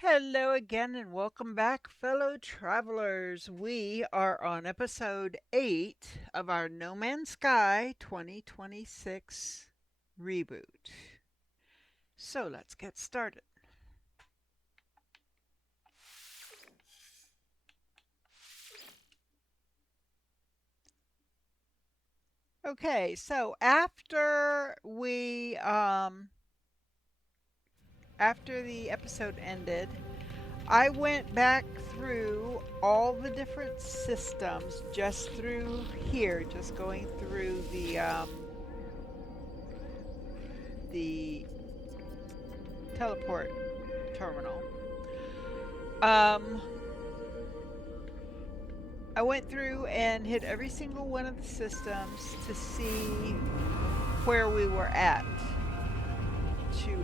Hello again and welcome back, fellow travelers. We are on episode 8 of our No Man's Sky 2026 reboot. So let's get started. Okay, so after the episode ended, I went back through all the different systems just through here, just going through the teleport terminal. Um, I went through and hit every single one of the systems to see where we were at to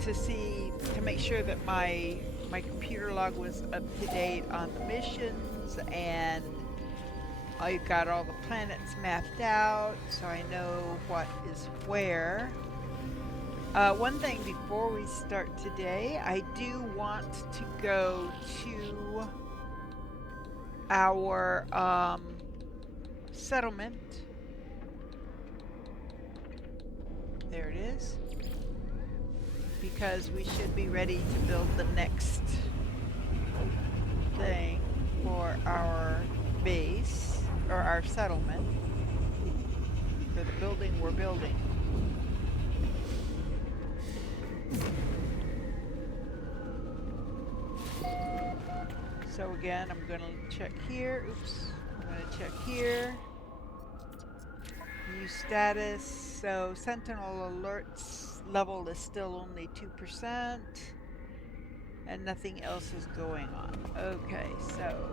to see to make sure that my computer log was up to date on the missions, and I got all the planets mapped out so I know what is where. One thing before we start today, I do want to go to our settlement. There it is. Because we should be ready to build the next thing for our base, or our settlement, for the building we're building. So again, I'm going to check here. Oops. I'm going to check here. View status. So Sentinel alerts level is still only 2%. And nothing else is going on. Okay, so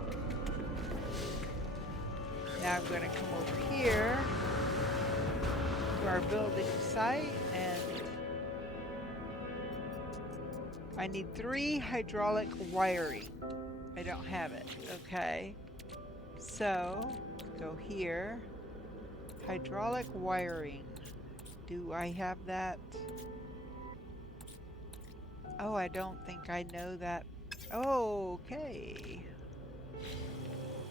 now I'm going to come over here to our building site, and I need 3 hydraulic wiring. I don't have it. Okay, so go here. Hydraulic wiring. Do I have that? Oh, I don't think I know that. Oh, okay.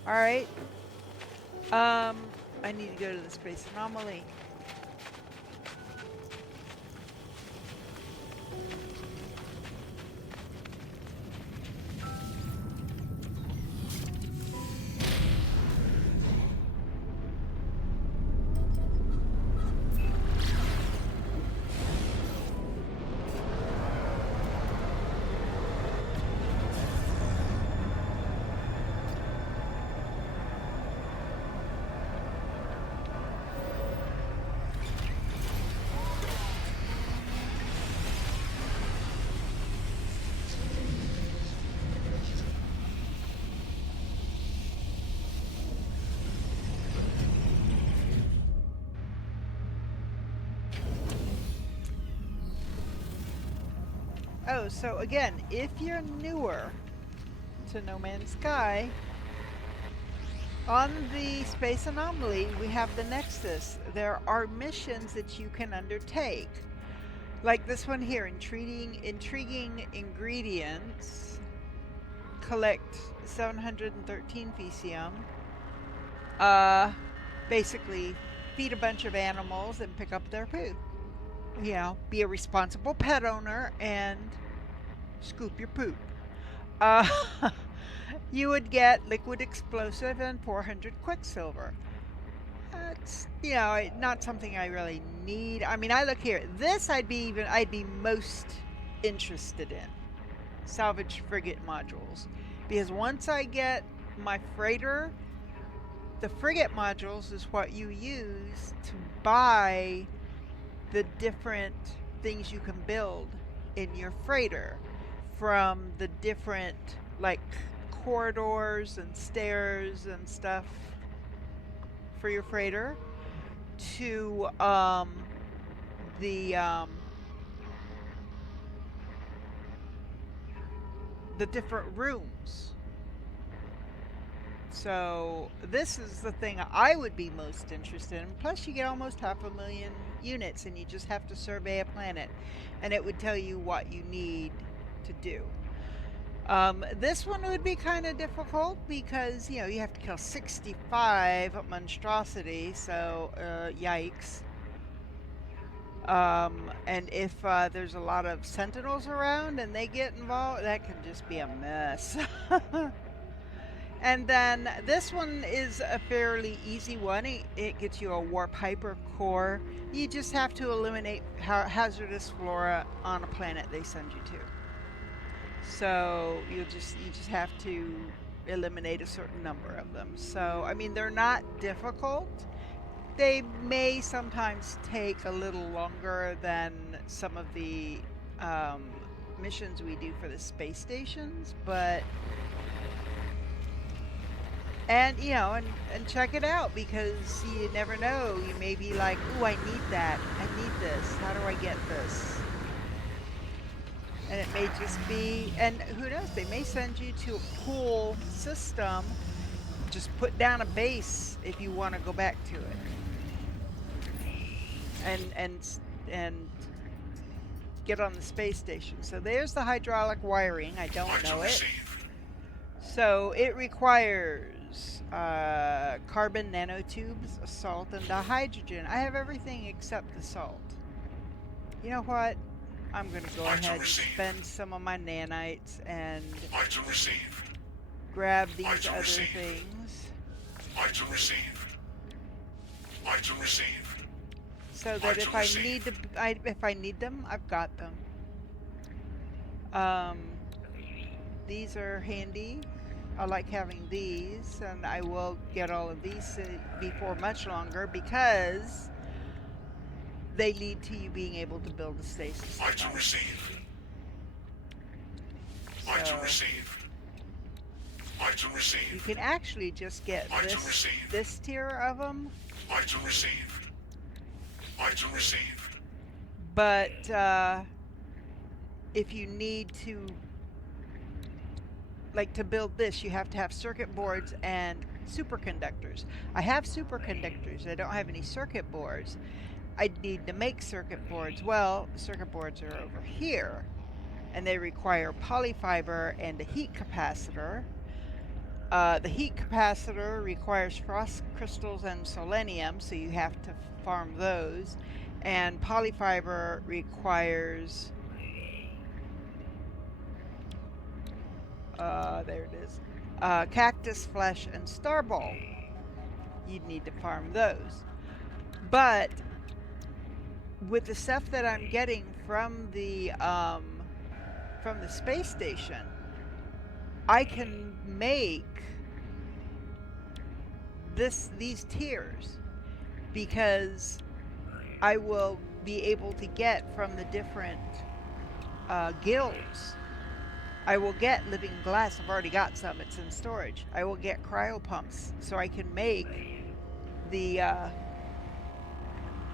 All right. Um, I need to go to the space anomaly. Oh, so again, if you're newer to No Man's Sky, on the space anomaly, we have the Nexus. There are missions that you can undertake. Like this one here, intriguing ingredients, collect 713 PCM. Uh, Basically, feed a bunch of animals and pick up their poo. You know, be a responsible pet owner and scoop your poop. Uh, you would get liquid explosive and 400 quicksilver. That's, not something I really need. I mean, I look here. This I'd be most interested in. Salvage frigate modules. Because once I get my freighter, the frigate modules is what you use to buy the different things you can build in your freighter, from the different, like, corridors and stairs and stuff for your freighter, to the um, the different rooms So this is the thing I would be most interested in. Plus, you get almost 500,000 units, and you just have to survey a planet, and it would tell you what you need to do. This one would be kind of difficult because, you know, you have to kill 65 monstrosity, so yikes. And if there's a lot of sentinels around and they get involved, that can just be a mess. And then this one is a fairly easy one. It gets you a warp hyper core. You just have to eliminate hazardous flora on a planet they send you to. So you just have to eliminate a certain number of them. So I mean, they're not difficult. They may sometimes take a little longer than some of the missions we do for the space stations, but and you know, and check it out, because you never know. You may be like, ooh, I need that. I need this. How do I get this? And it may just be, and who knows, they may send you to a pool system. Just put down a base if you want to go back to it. And get on the space station. So there's the hydraulic wiring. I don't know it. So it requires carbon nanotubes, salt, and dihydrogen. I have everything except the salt. You know what? I'm going to go ahead and spend some of my nanites and grab these other things. So that if I need them, I've got them. These are handy. I like having these, and I will get all of these before much longer, because they lead to you being able to build a stasis device. You can actually just get this tier of them. But if you need to, like, to build this, you have to have circuit boards and superconductors. I have superconductors. I don't have any circuit boards. I need to make circuit boards. Well, circuit boards are over here, and they require polyfiber and a heat capacitor. The heat capacitor requires frost crystals and selenium, so you have to farm those. And polyfiber requires, there it is, cactus flesh and starball. You'd need to farm those. But with the stuff that I'm getting from the space station, I can make these tiers, because I will be able to get from the different guilds. I will get living glass. I've already got some. It's in storage. I will get cryo pumps, so I can make the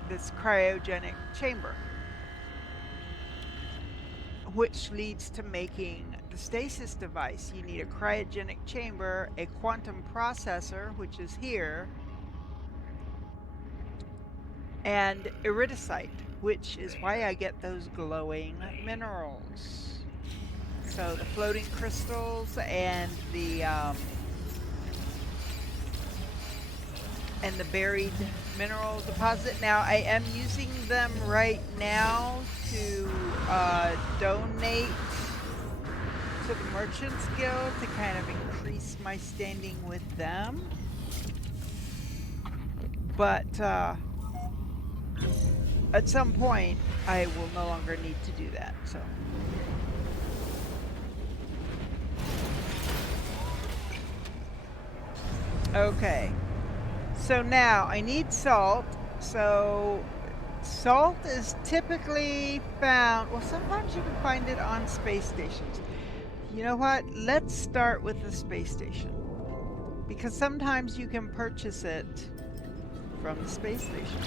this cryogenic chamber, which leads to making the stasis device. You need a cryogenic chamber, a quantum processor, which is here, and iridesite, which is why I get those glowing minerals. So the floating crystals and the buried mineral deposit. Now I am using them right now to donate to the Merchants Guild to kind of increase my standing with them. But at some point I will no longer need to do that. So okay. So now I need salt. So salt is typically found, well, sometimes you can find it on space stations. You know what? Let's start with the space station, because sometimes you can purchase it from the space station,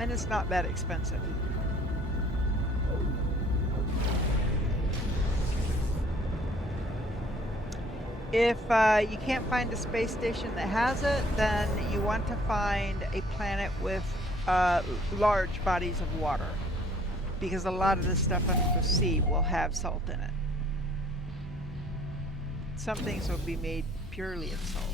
and it's not that expensive. If you can't find a space station that has it, then you want to find a planet with large bodies of water, because a lot of the stuff under the sea will have salt in it. Some things will be made purely of salt.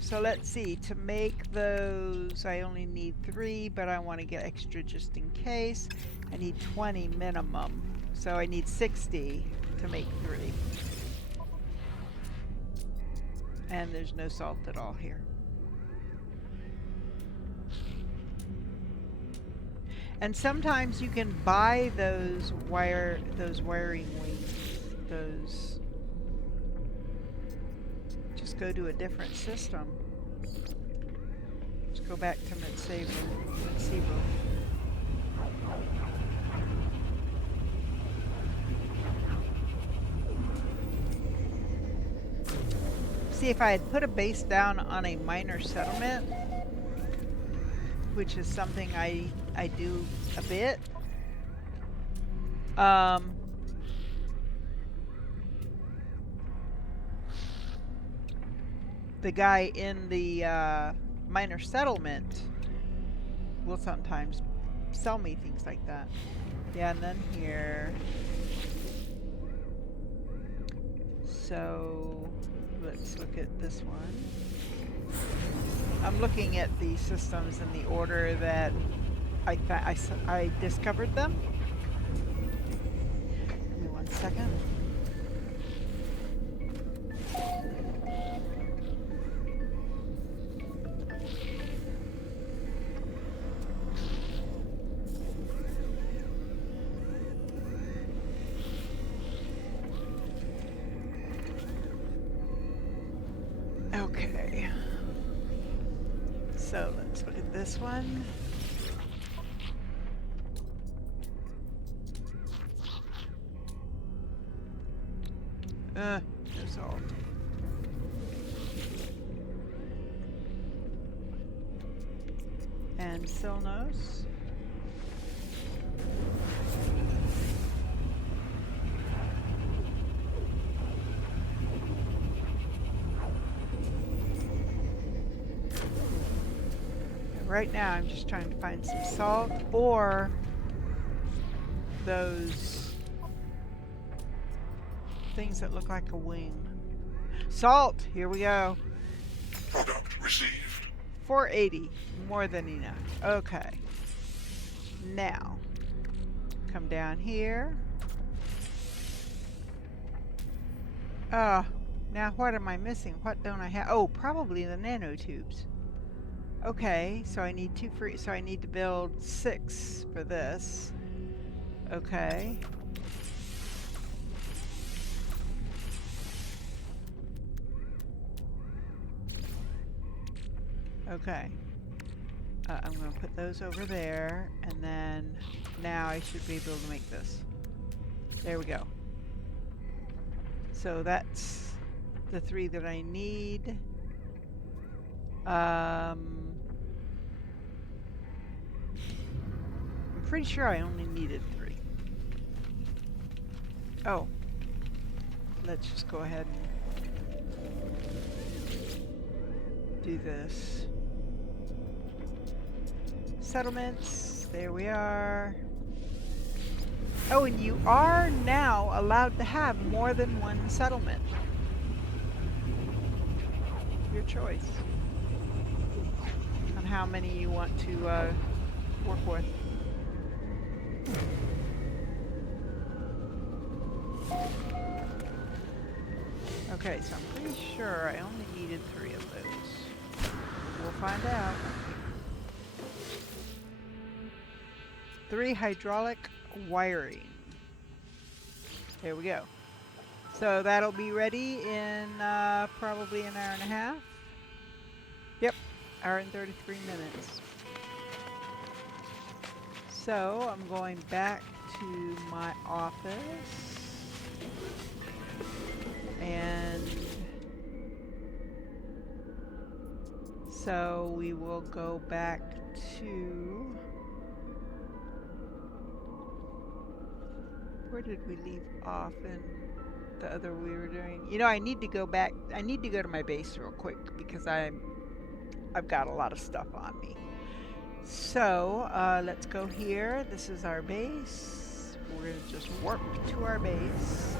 So let's see, to make those, I only need 3, but I want to get extra just in case. I need 20 minimum, so I need 60 to make 3. And there's no salt at all here. And sometimes you can buy those wiring wings, those. Just go to a different system. Let's go back to Mitsebo. See, if I had put a base down on a minor settlement, which is something I do a bit, the guy in the minor settlement will sometimes sell me things like that. Yeah, and then here. So let's look at this one. I'm looking at the systems in the order that I discovered them. Give me 1 second. Okay. So let's look at this one. No salt. And Silnos. Right now I'm just trying to find some salt or those things that look like a wing. Salt! Here we go. Product received. 480. More than enough. Okay. Now, come down here. Now what am I missing? What don't I have? Oh, probably the nanotubes. Okay, so I need 2 for, so I need to build 6 for this. Okay. Okay. I'm going to put those over there, and then now I should be able to make this. There we go. So that's the 3 that I need. I'm pretty sure I only needed 3. Oh. Let's just go ahead and do this. Settlements. There we are. Oh, and you are now allowed to have more than 1 settlement. Your choice on how many you want to work with. Okay, so I'm pretty sure I only needed 3 of those. We'll find out. 3 hydraulic wiring. There we go. So that'll be ready in probably an hour and a half. Yep, hour and 33 minutes. So I'm going back to my office. And so we will go back to, where did we leave off in the other we were doing. You know, I need to go back. I need to go to my base real quick because I've got a lot of stuff on me. So let's go here. This is our base. We're gonna just warp to our base.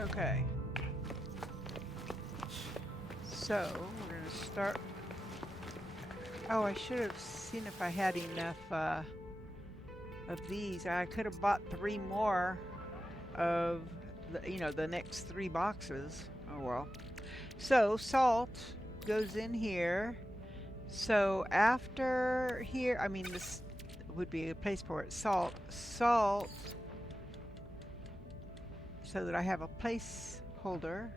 Okay. So we're gonna start. Oh, I should have seen if I had enough of these. I could have bought 3 more of the next 3 boxes. Oh well. So salt goes in here. So after here, I mean this would be a place for it. Salt, so that I have a placeholder.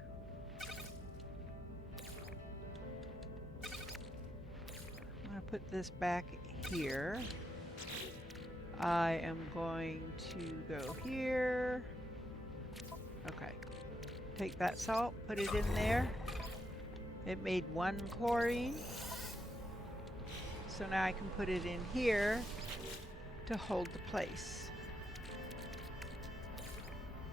I'm going to put this back here. I am going to go here. Okay. Take that salt, put it in there. It made 1 chlorine. So now I can put it in here to hold the place.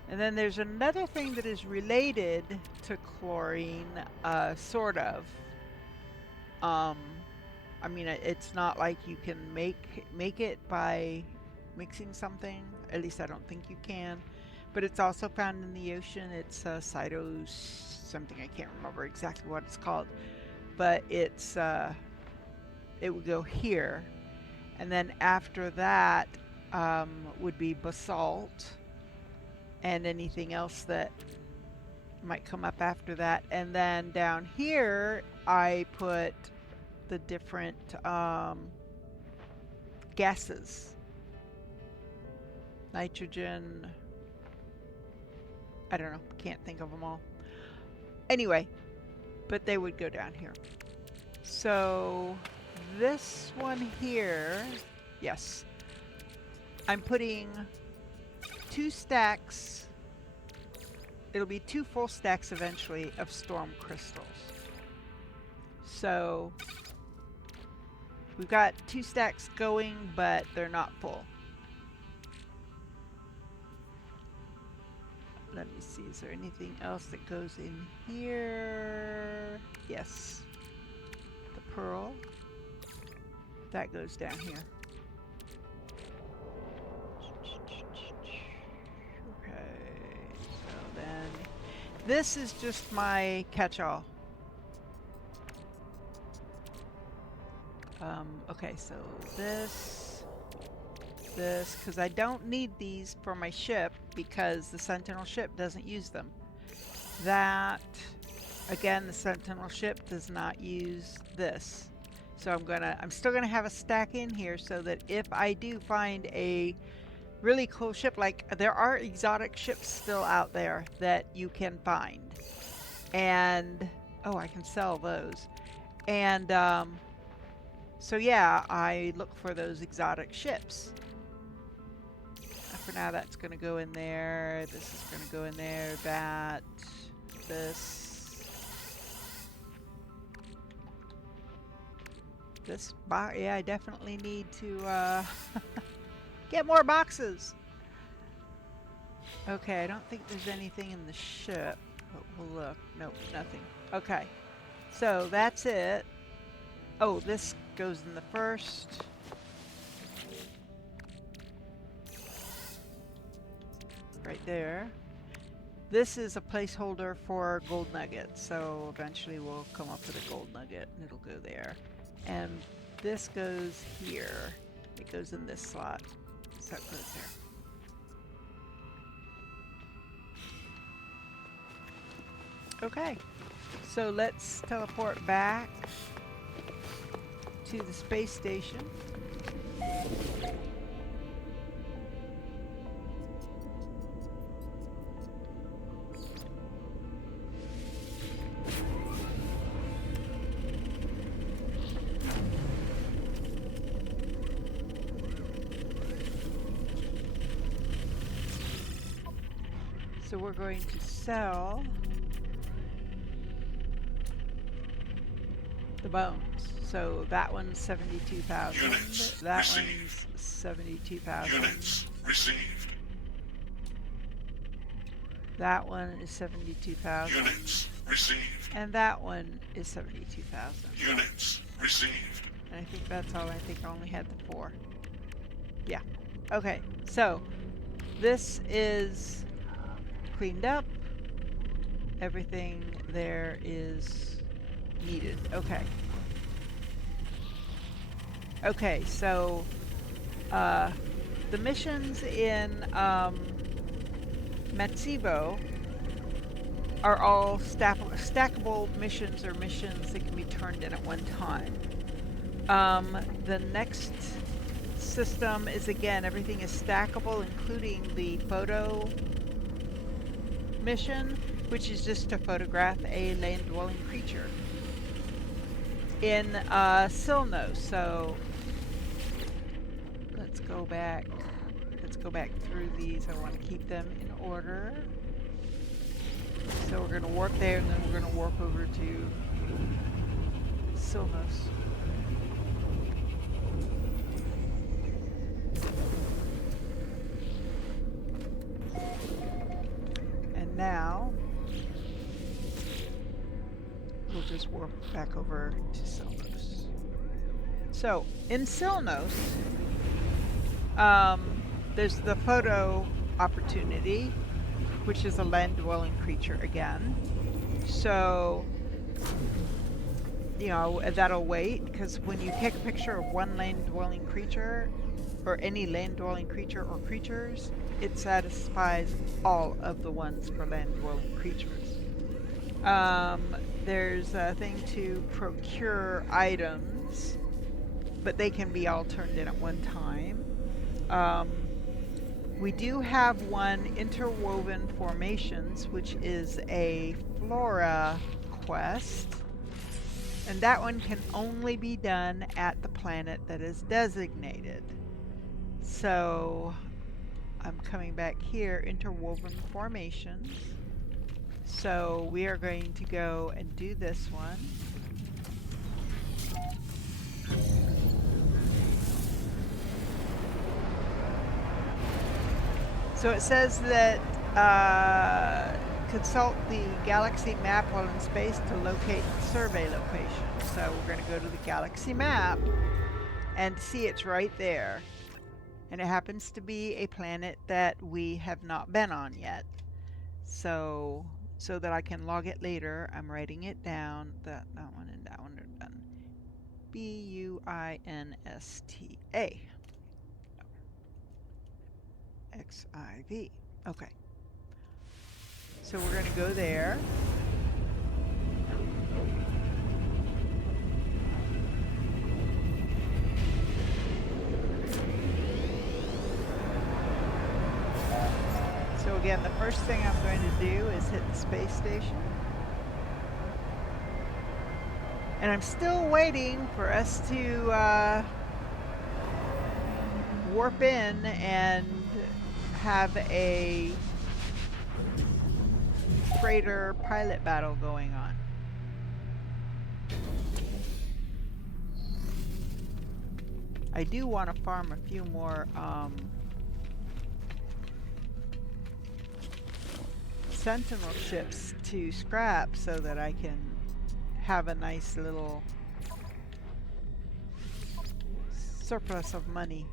And then there's another thing that is related to chlorine, sort of. I mean, it's not like you can make it by mixing something. At least I don't think you can. But it's also found in the ocean. It's cytos something. I can't remember exactly what it's called. But it's it would go here, and then after that would be basalt and anything else that might come up after that. And then down here I put the different gases. Nitrogen, I don't know, can't think of them all. Anyway, but they would go down here. So this one here, yes, I'm putting 2 stacks, it'll be 2 full stacks eventually of storm crystals. So we've got 2 stacks going, but they're not full. Let me see, is there anything else that goes in here? Yes, the pearl. That goes down here. Okay, so then this is just my catch-all. Okay, so this, because I don't need these for my ship because the Sentinel ship doesn't use them. That, again, the Sentinel ship does not use this. So I'm still gonna have a stack in here so that if I do find a really cool ship, like there are exotic ships still out there that you can find. And, oh, I can sell those. And, so yeah, I look for those exotic ships. For now, that's going to go in there. This is going to go in there. That, this box. Yeah, I definitely need to get more boxes. Okay, I don't think there's anything in the ship, but we'll look. Nope, nothing. Okay, so that's it. Oh, this goes in the first. Right there. This is a placeholder for gold nuggets, so eventually we'll come up with a gold nugget and it'll go there. And this goes here. It goes in this slot, so it goes there. Okay, so let's teleport back to the space station. So we're going to sell the bones. So that one's 72,000. Units That received. one's 72,000. Units received. That one is 72,000. Units received. And that one is 72,000. Units received. And I think that's all. I think I only had the 4. Yeah. Okay. So this is cleaned up. Everything there is needed. Okay. Okay, so the missions in Metzivo are all stackable missions, or missions that can be turned in at one time. The next system is, again, everything is stackable, including the photo mission, which is just to photograph a land-dwelling creature in Silnos. So let's go back. Let's go back through these. I want to keep them in order. So we're going to warp there, and then we're going to warp over to Silnos. And now we'll just warp back over to Silnos. So in Silnos, there's the photo opportunity, which is a land-dwelling creature again. So, you know, that'll wait, because when you take a picture of one land-dwelling creature, or any land-dwelling creature or creatures, it satisfies all of the ones for land-dwelling creatures. There's a thing to procure items, but they can be all turned in at one time. We do have one, Interwoven Formations, which is a flora quest, and that one can only be done at the planet that is designated. So I'm coming back here, Interwoven Formations. So we are going to go and do this one. So it says that consult the galaxy map while in space to locate the survey location. So we're going to go to the galaxy map and see it's right there. And it happens to be a planet that we have not been on yet. So that I can log it later, I'm writing it down. That one and that one are done. B-U-I-N-S-T-A. X-I-V. Okay. So we're going to go there. So again, the first thing I'm going to do is hit the space station. And I'm still waiting for us to warp in and have a freighter pilot battle going on. I do want to farm a few more Sentinel ships to scrap so that I can have a nice little surplus of money.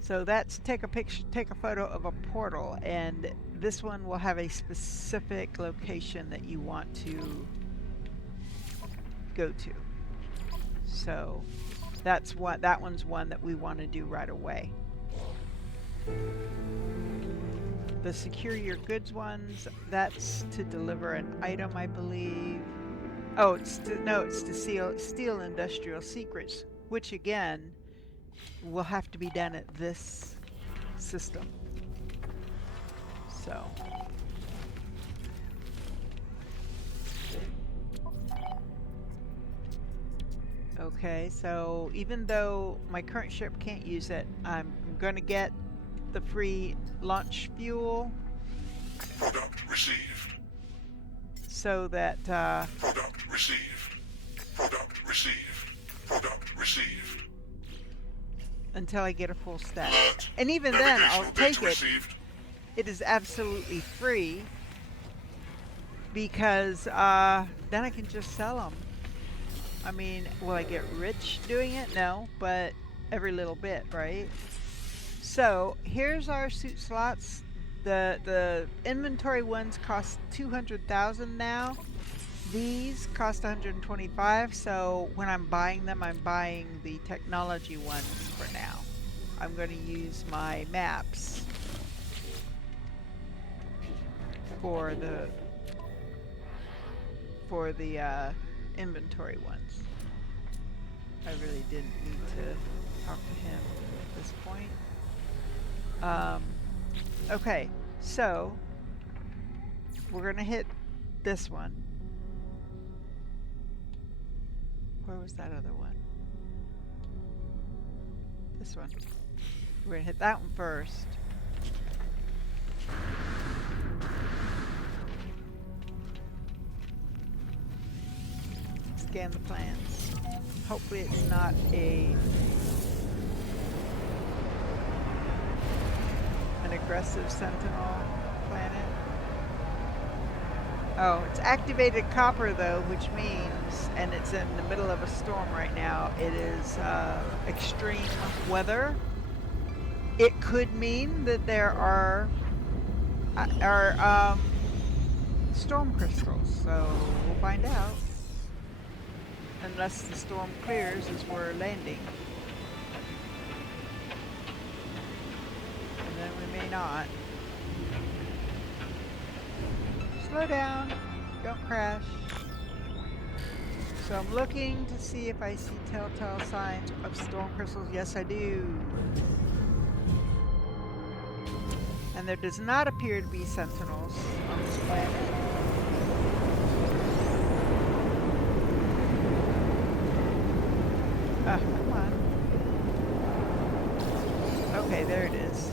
So that's take a photo of a portal, and this one will have a specific location that you want to go to. So that one's one that we want to do right away. The secure your goods ones, that's to deliver an item, I believe. Oh, it's to steal industrial secrets, which again will have to be done at this system. So okay, so even though my current ship can't use it, I'm going to get the free launch fuel Product received. so that Product received. Product received. Product received. until I get a full stack. Alert. And even then, I'll Navigational take data it. received. It is absolutely free because then I can just sell them. I mean, will I get rich doing it? No, but every little bit, right? So here's our suit slots. The inventory ones cost 200,000 now. These cost 125. So when I'm buying them, I'm buying the technology ones for now. I'm going to use my maps for the inventory ones. I really didn't need to talk to him at this point. Okay, so we're gonna hit this one. Where was that other one? This one. We're gonna hit that one first. Scan the plans. Hopefully it's not an aggressive sentinel planet. Oh, it's activated copper though, which means, and it's in the middle of a storm right now, it is extreme weather. It could mean that there are storm crystals, so we'll find out. Unless the storm clears as we're landing. And then we may not. Slow down. Don't crash. So I'm looking to see if I see telltale signs of storm crystals. Yes, I do. And there does not appear to be sentinels on this planet. Ah, come on. Okay, there it is.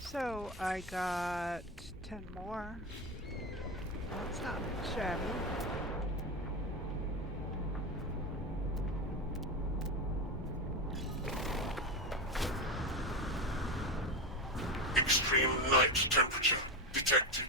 So I got 10 more. That's not shabby. Extreme night temperature detected.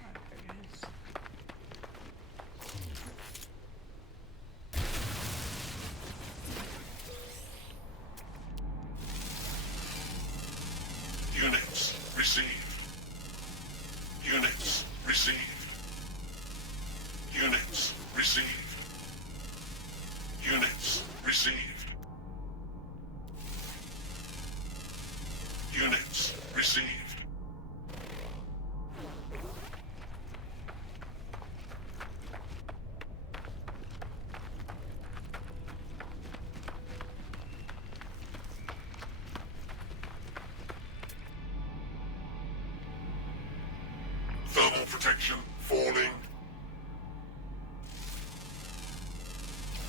Oh, there it is. Units received. Units received. Units received. Units received. Units received. Thermal protection falling.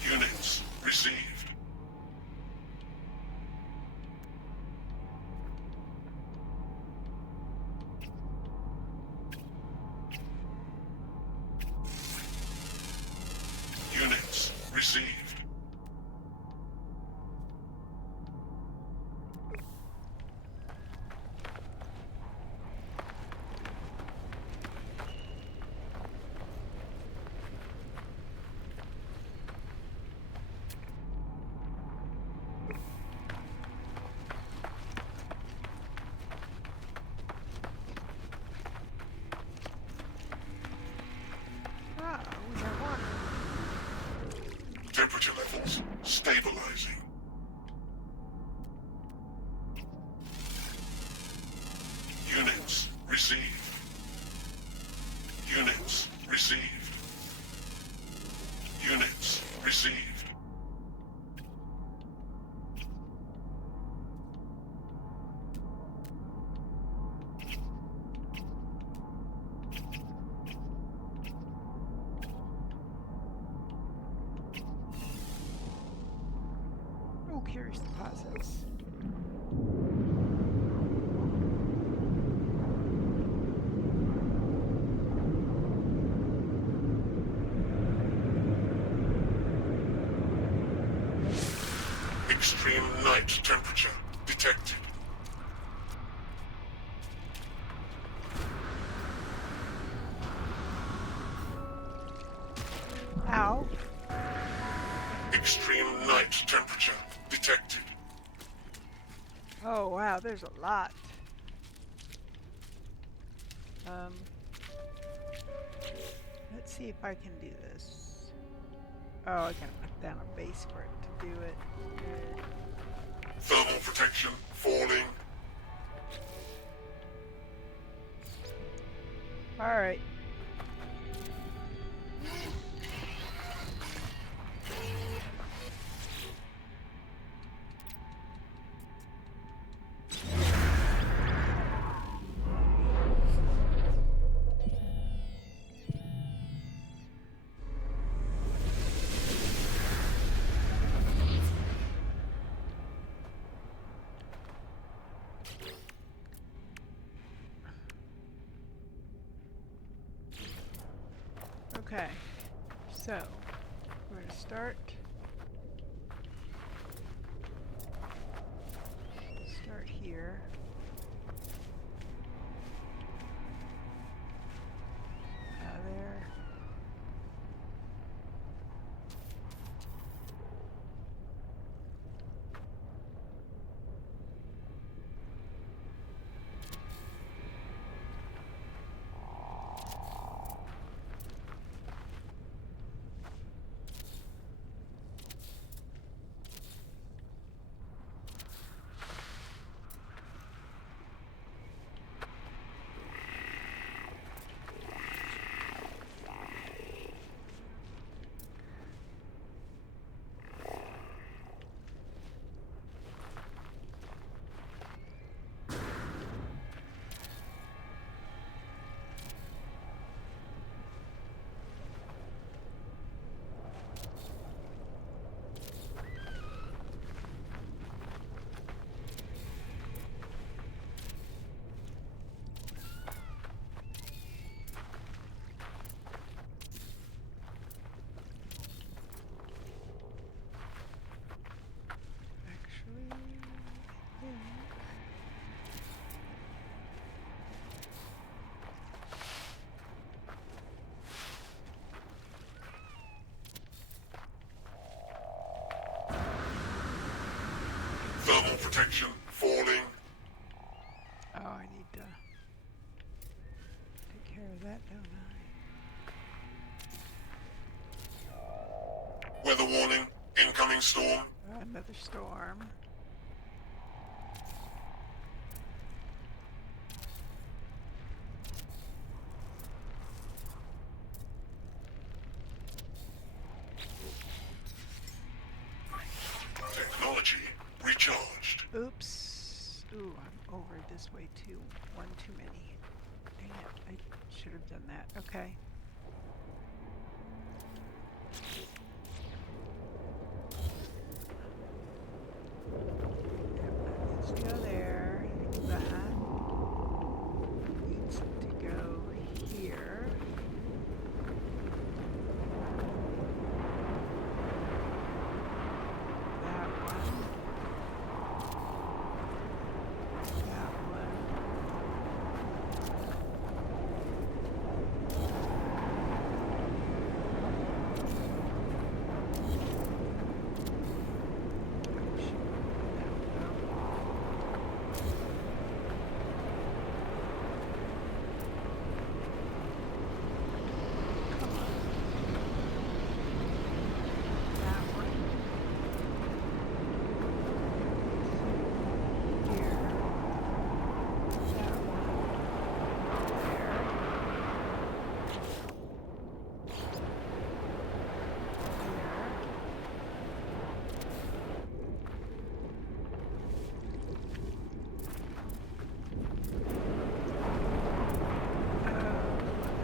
Units received. Units received. Ah, we have water. Temperature levels stabilizing. Units received. Units received. Units received. Oh, curious deposits. Extreme night temperature detected. Ow. Extreme night temperature detected. Oh, wow, there's a lot. Let's see if I can do this. Oh, I gotta put down a base for it to do it. Thermal protection falling. Alright. Okay, so we're going to start here. There. protection falling. Oh, I need to take care of that, don't Weather warning. Incoming storm. I? Another storm. Technology recharged. Oops. Ooh, I'm over this way too. One too many. Dang it. I should have done that. Okay. That needs to go there. That needs to go here. That one. That one.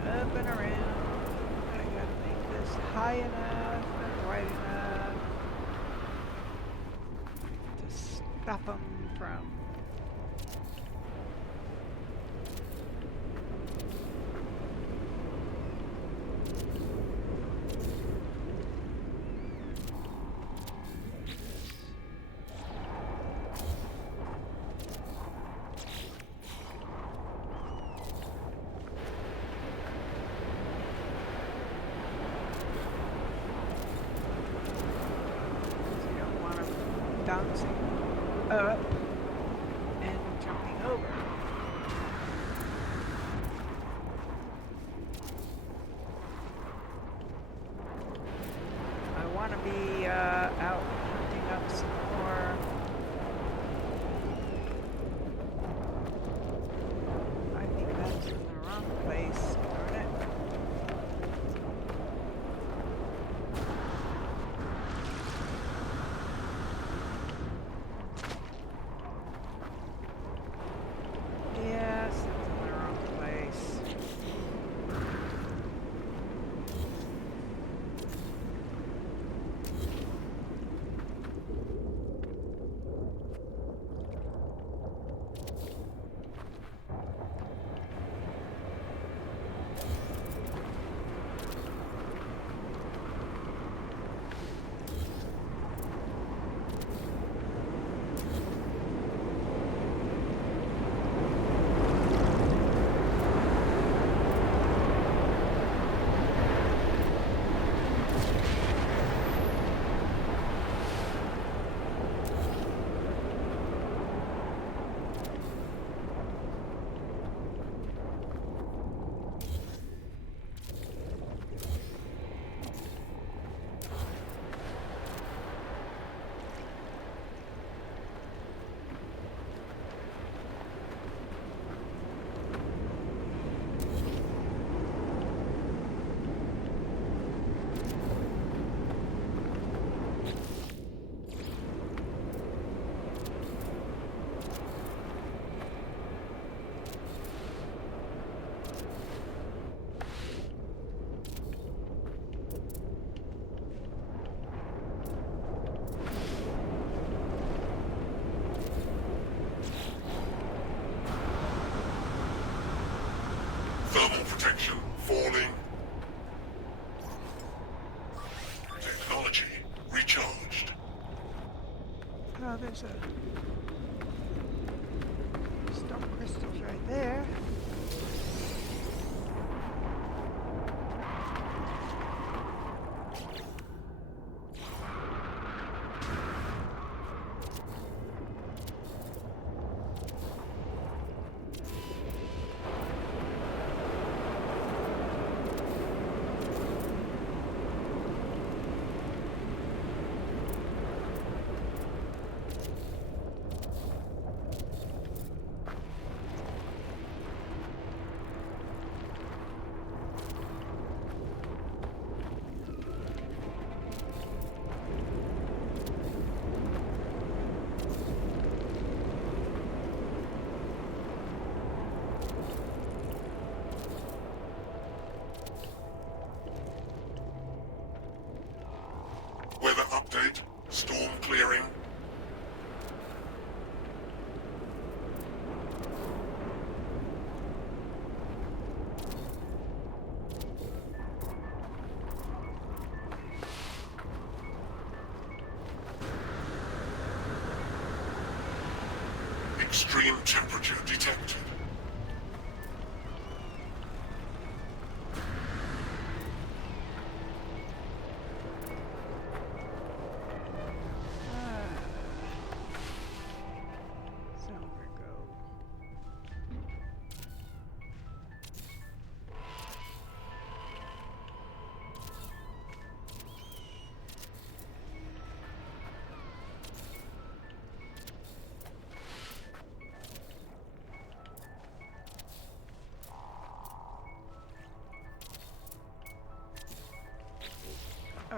Up and around. I gotta make this high enough and wide enough to stop them from. You don't want them bouncing up and jumping over. I want to be out hunting up some more. I think that's in the wrong place. Darn it. Yes, it's in the wrong place. Thermal protection falling. Technology recharged. Oh, there's a stone crystals right there.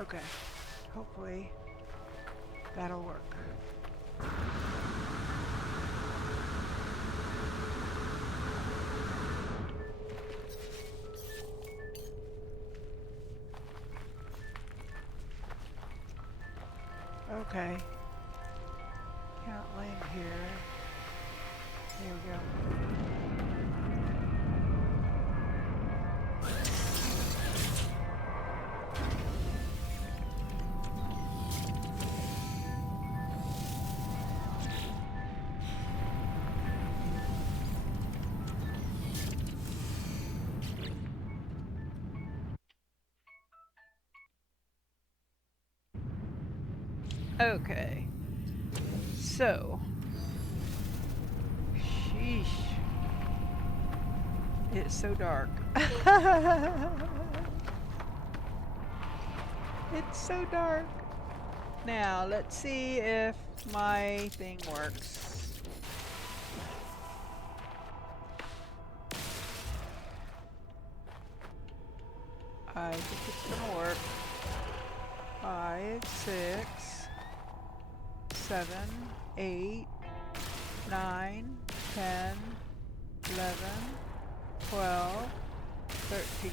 Okay. Hopefully that'll work. Okay. Can't land here. There we go. Okay. So. Sheesh. It's so dark. It's so dark. Now, let's see if my thing works. I think it's gonna work. 5, 6, 7, 8, 9, 10, 11, 12, 13,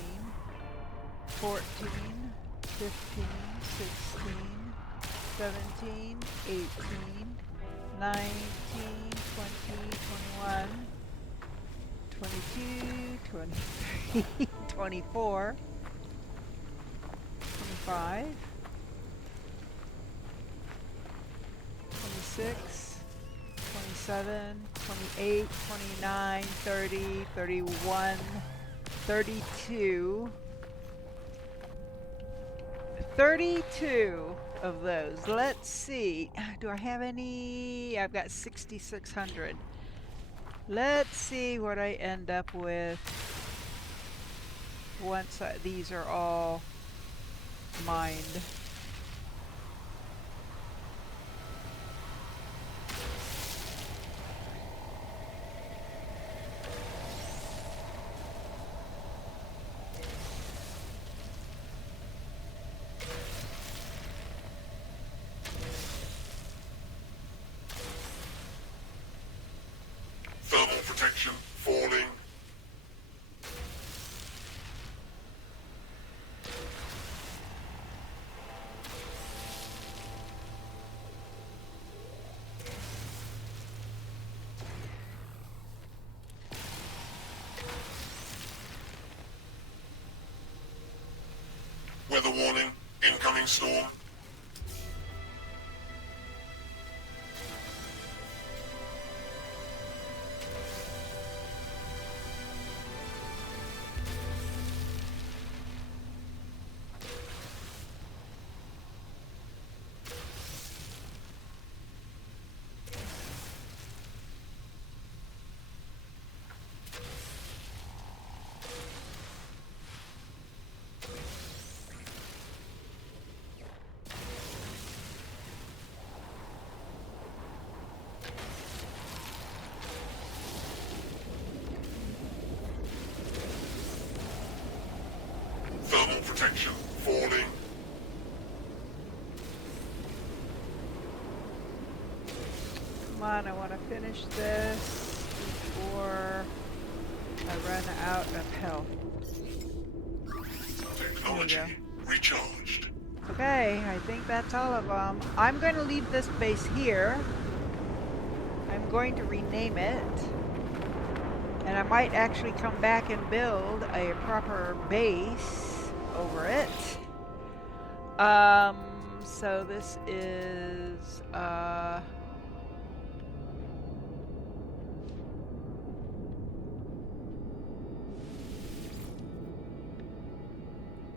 14, 15, 16, 17, 18, 19, 20, 21, 22, 23, 24, 25, 26, 27, 28, 29, 30, 31, 32, 32 of those. Let's see. Do I have any? I've got 6,600. Let's see what I end up with once these are all mined. Thermal protection falling. Weather warning, incoming storm. Thermal protection falling. Come on, I want to finish this before I run out of health. Technology recharged. Okay, I think that's all of them. I'm going to leave this base here. I'm going to rename it. And I might actually come back and build a proper base over it. So this is,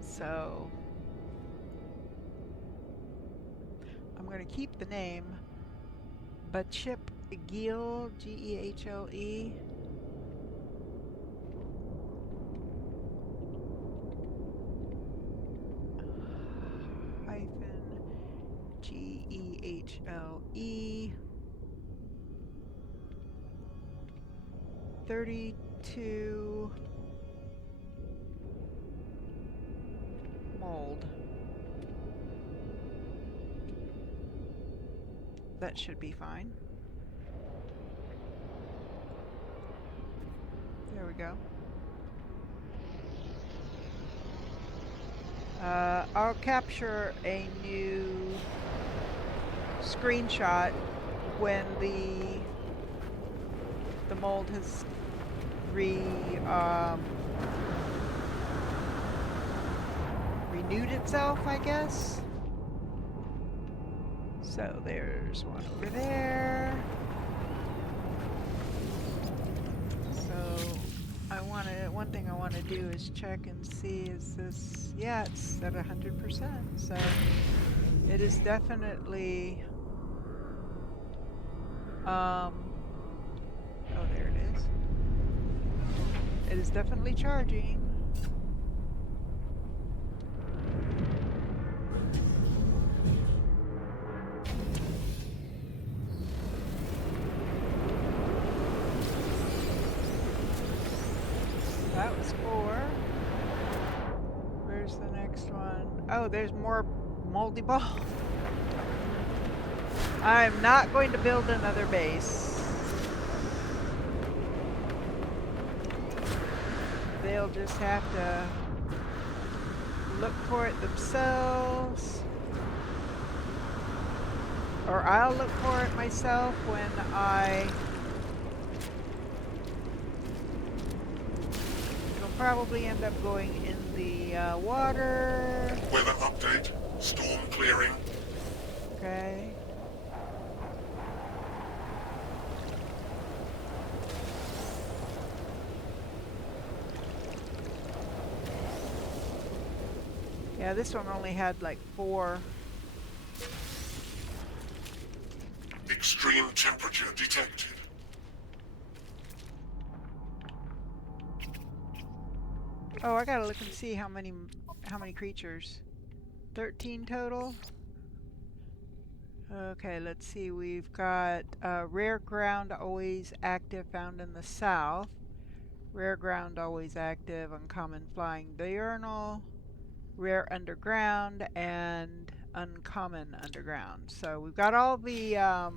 so I'm going to keep the name Bachip Gehle, Gehle. Hyphen Gehle 32 mold. that should be fine. There we go. I'll capture a new screenshot when the mold has renewed itself, I guess. So there's one over there. So one thing I want to do is check and see, is this, yeah, it's at 100%. So it is definitely, oh, there it is. It is definitely charging. That was 4. Where's the next one? Oh, there's more moldy ball. I'm not going to build another base. They'll just have to look for it themselves. Or I'll look for it myself when it'll probably end up going in the water. Weather update. Storm clearing. Okay. Yeah, this one only had like 4. Extreme temperature detected. Oh, I gotta look and see how many creatures. 13 total. Okay, let's see. We've got rare ground always active, found in the south. Rare ground always active, uncommon flying diurnal. Rare underground and uncommon underground. So we've got all the oh,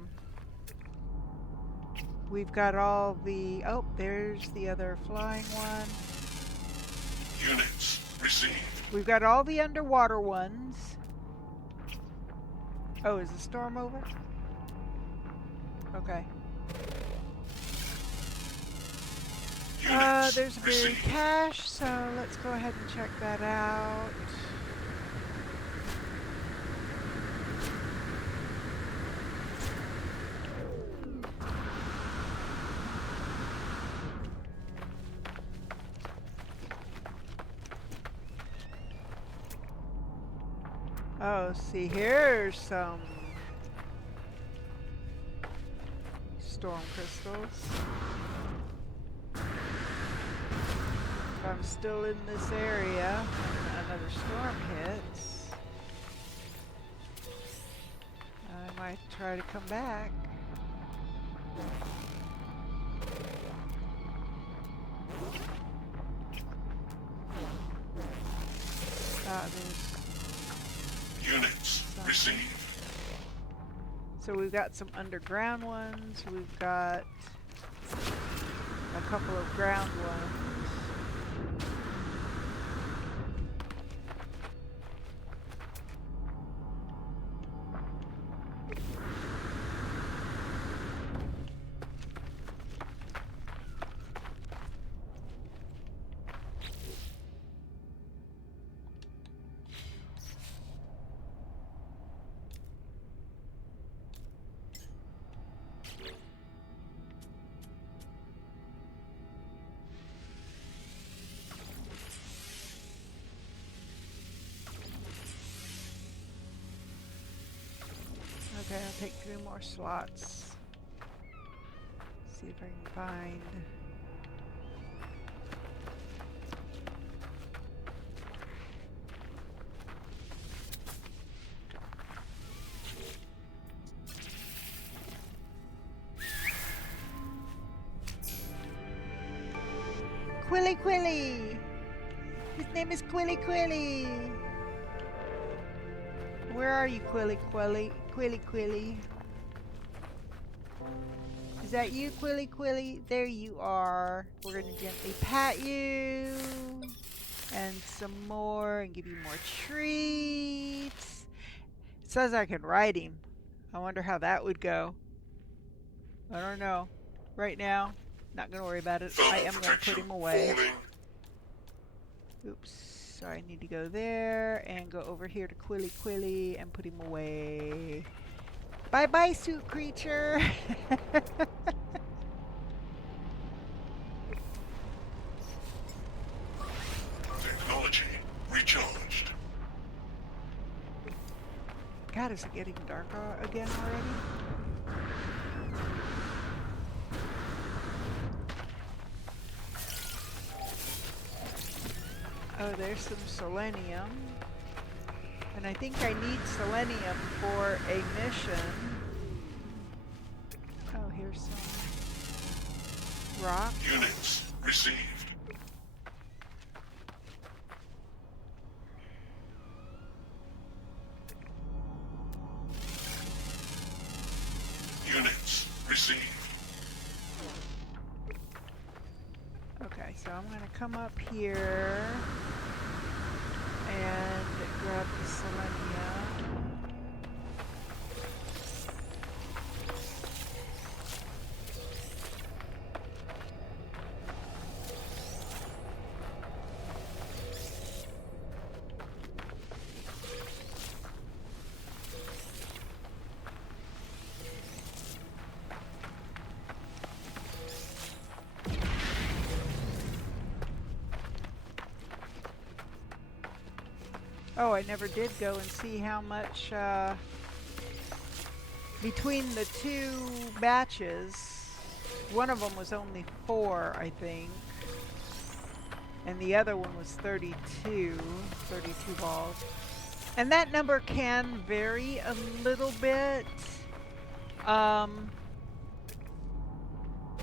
there's the other flying one. Units received. We've got all the underwater ones. Oh, is the storm over? Okay. Units There's a buried received. cache, so let's go ahead and check that out. Oh, see, here's some storm crystals. If I'm still in this area and another storm hits, I might try to come back. There's Units received. So we've got some underground ones. We've got a couple of ground ones. Okay, I'll take 3 more slots. See if I can find. Quilly Quilly! His name is Quilly Quilly! Where are you, Quilly Quilly? Quilly Quilly. Is that you, Quilly Quilly? There you are. We're going to gently pat you. And some more, and give you more treats. It says I can ride him. I wonder how that would go. I don't know. Right now, not going to worry about it. I am going to put him away. Oops. So I need to go there and go over here to Quilly Quilly and put him away. Bye-bye, suit creature. Technology recharged. God, is it getting dark again already? Oh, there's some selenium. And I think I need selenium for a mission. Oh, here's some rock. Units received. Units received. Okay, so I'm going to come up here and grab the selenium. Oh, I never did go and see how much between the two batches. One of them was only 4, I think. And the other one was 32 balls. And that number can vary a little bit.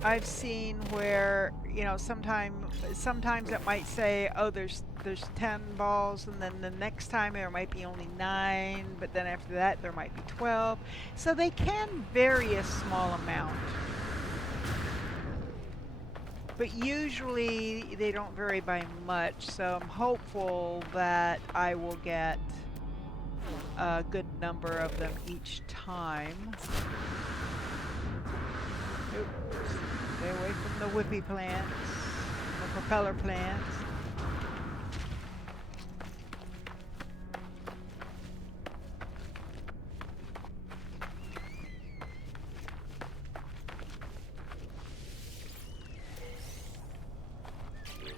I've seen where, you know, sometimes it might say, oh, there's 10 balls, and then the next time there might be only 9, but then after that there might be 12. So they can vary a small amount. But usually they don't vary by much, so I'm hopeful that I will get a good number of them each time. Oops. Stay away from the whippy plants, the propeller plants.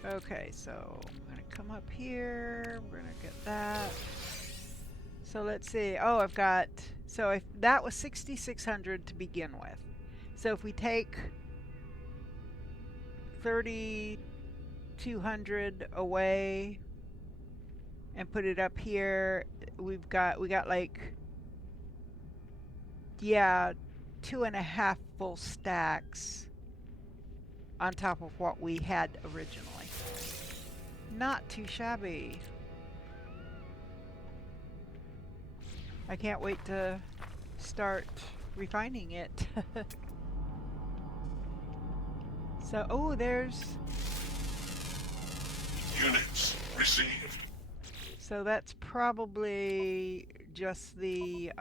Okay, so I'm going to come up here. We're going to get that. So let's see. Oh, I've got... So if that was 6,600 to begin with. So if we take 3,200 away and put it up here, we got like, yeah, 2.5 full stacks on top of what we had originally. Not too shabby. I can't wait to start refining it. So, oh, there's... Units received. So that's probably just the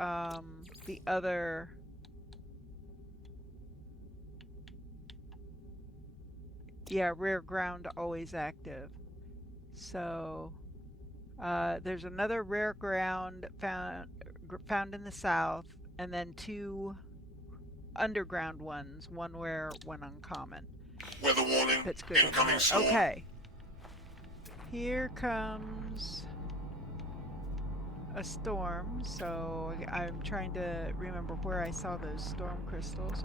other... Yeah, rear ground always active. So, there's another rare ground found in the south, and then 2 underground ones, one rare, one uncommon. Weather warning. That's good. Incoming storm. Okay. Here comes a storm, so I'm trying to remember where I saw those storm crystals.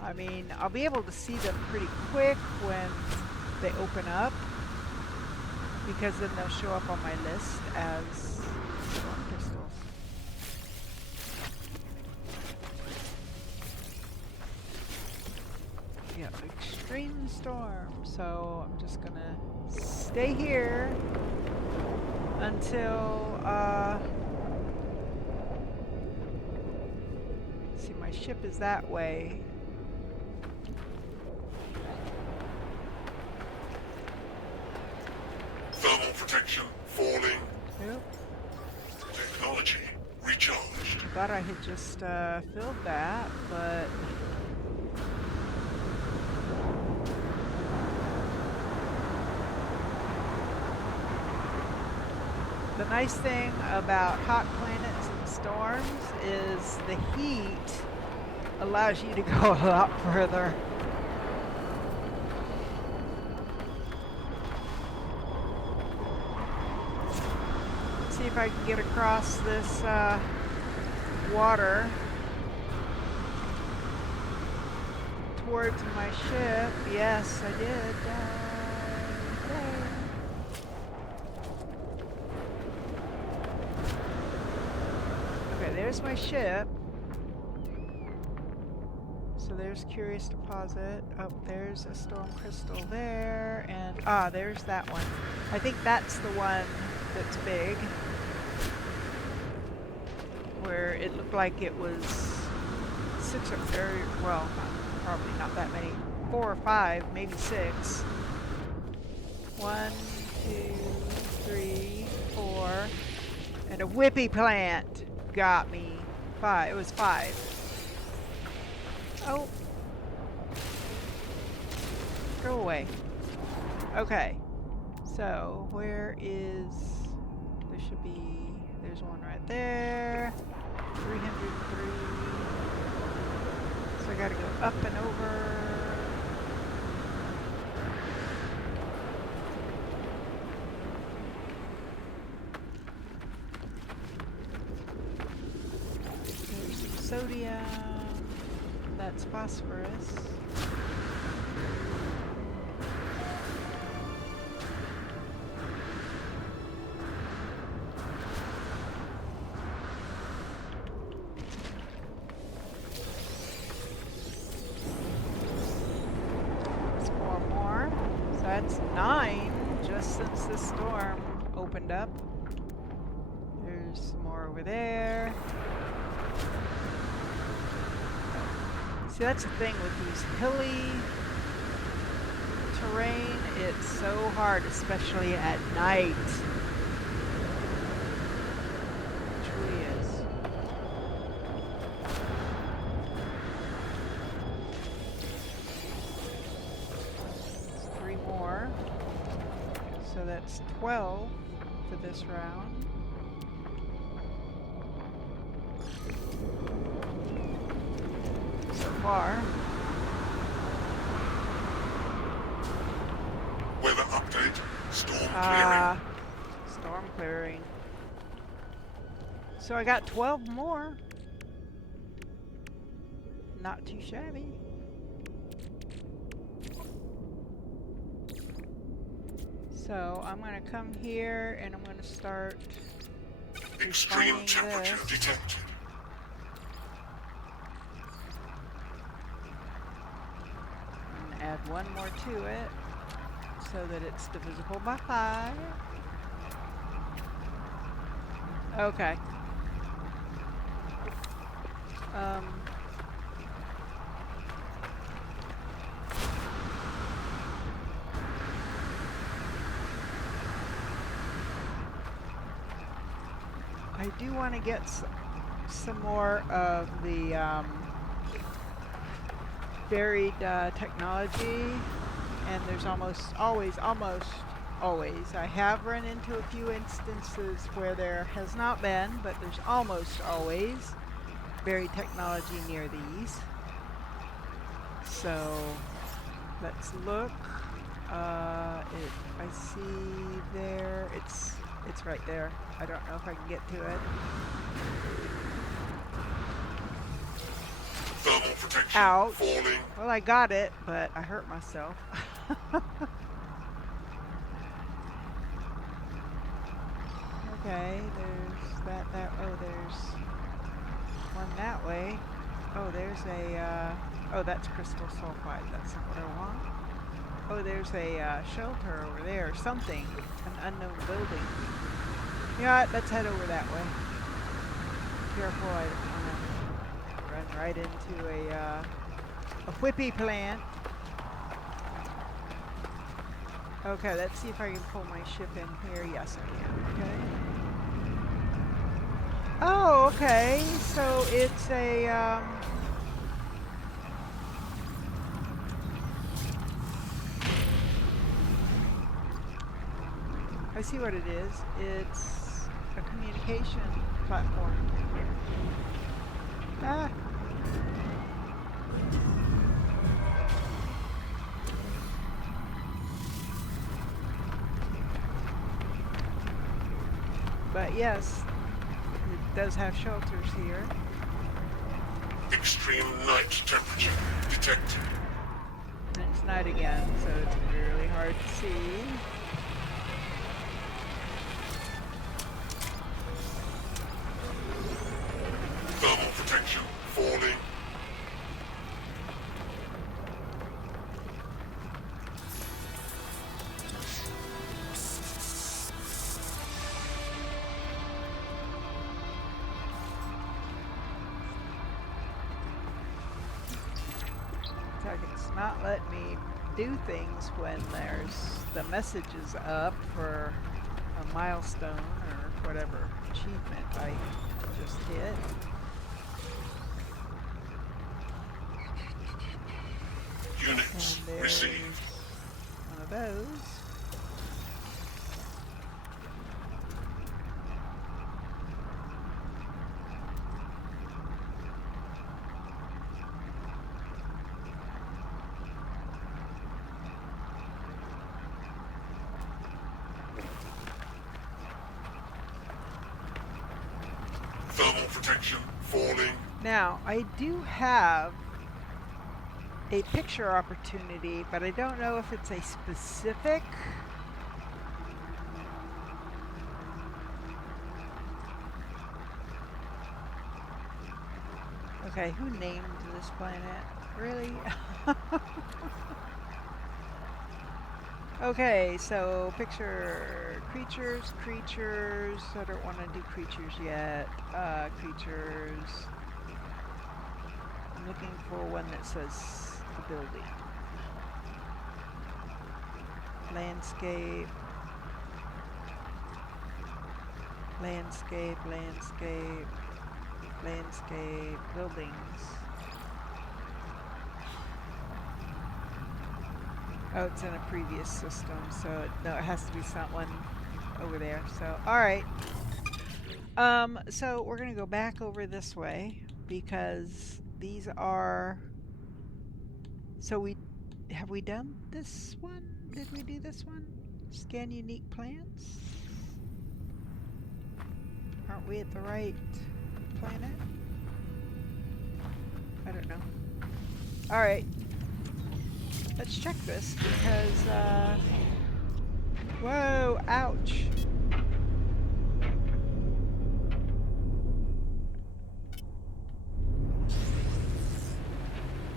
I mean, I'll be able to see them pretty quick when they open up, because then they'll show up on my list as storm crystals. Yeah, extreme storm. So I'm just gonna stay here until see, my ship is that way. Thermal protection falling. Oop. Technology recharged. Thought I had just filled that, but the nice thing about hot planets and storms is the heat allows you to go a lot further. Let's see if I can get across this water towards my ship. Yes, I did. Yay. Okay, there's my ship. So there's Curious Deposit. Oh, there's a storm crystal there, and there's that one. I think that's the one that's big, where it looked like it was 6 or well, probably not that many, 4 or 5, maybe 6. 1, 2, 3, 4, and a whippy plant got me. 5. It was 5. Oh. Go away. Okay. So, where is... There should be... There's one right there. 303. So I gotta go up and over. There's some sodium. That's phosphorus. There's 4 more. So that's 9 just since the storm opened up. There's some more over there. See, that's the thing with these hilly terrain, it's so hard, especially at night. It truly is. There's 3 more. So that's 12 for this round. Far. Weather update. Storm clearing. Storm clearing. So I got 12 more. Not too shabby. So I'm going to come here and I'm going to start Extreme refining temperature this. detected. Add 1 more to it so that it's divisible by 5. Okay. I do want to get some more of the varied technology, and there's almost always, I have run into a few instances where there has not been, but there's almost always varied technology near these. So let's look. I see there, it's right there. I don't know if I can get to it. Thermal protection Ouch. falling. Well, I got it, but I hurt myself. Okay, there's that, oh, there's one that way. Oh, there's a, oh, that's crystal sulfide. That's not what I want. Oh, there's a shelter over there, or something. An unknown building. You know what? Let's head over that way. Careful, I don't want to run right into a whippy plant. Okay, let's see if I can pull my ship in here. Yes, I can. Okay. Oh, okay. So it's a I see what it is. It's a communication platform. Ah. But yes, it does have shelters here. Extreme night temperature detected. And it's night again, so it's really hard to see. Thermal protection falling. It's not letting me do things when there's the messages up for a milestone or whatever achievement I just hit. Units And there's received. one of those. Thermal protection falling. Now, I do have a picture opportunity, but I don't know if it's a specific. Okay, who named this planet? Really? Okay, so picture creatures. I don't want to do creatures yet. Creatures. I'm looking for one that says a building. Landscape. Buildings. Oh, it's in a previous system, so no, it has to be someone over there. So, all right. So we're gonna go back over this way because these are. So have we done this one? Did we do this one? Scan unique plants. Aren't we at the right planet? I don't know. All right. Let's check this because, whoa, ouch.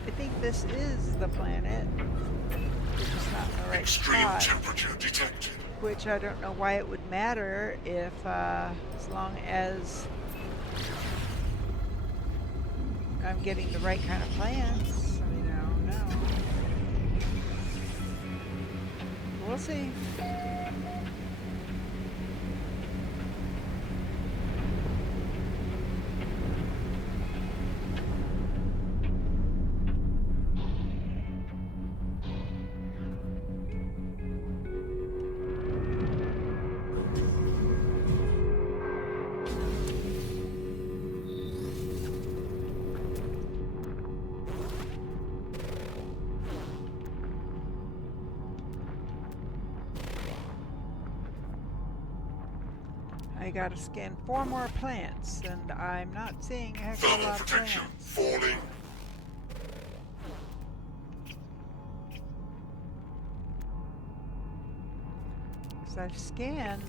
I think this is the planet. It's just not in the right Extreme spot. temperature detected. Which I don't know why it would matter if, as long as I'm getting the right kind of plants. I mean, I don't know. We'll see. I gotta scan 4 more plants, and I'm not seeing a heck of a Thermal lot of protection plants. falling. Because I've scanned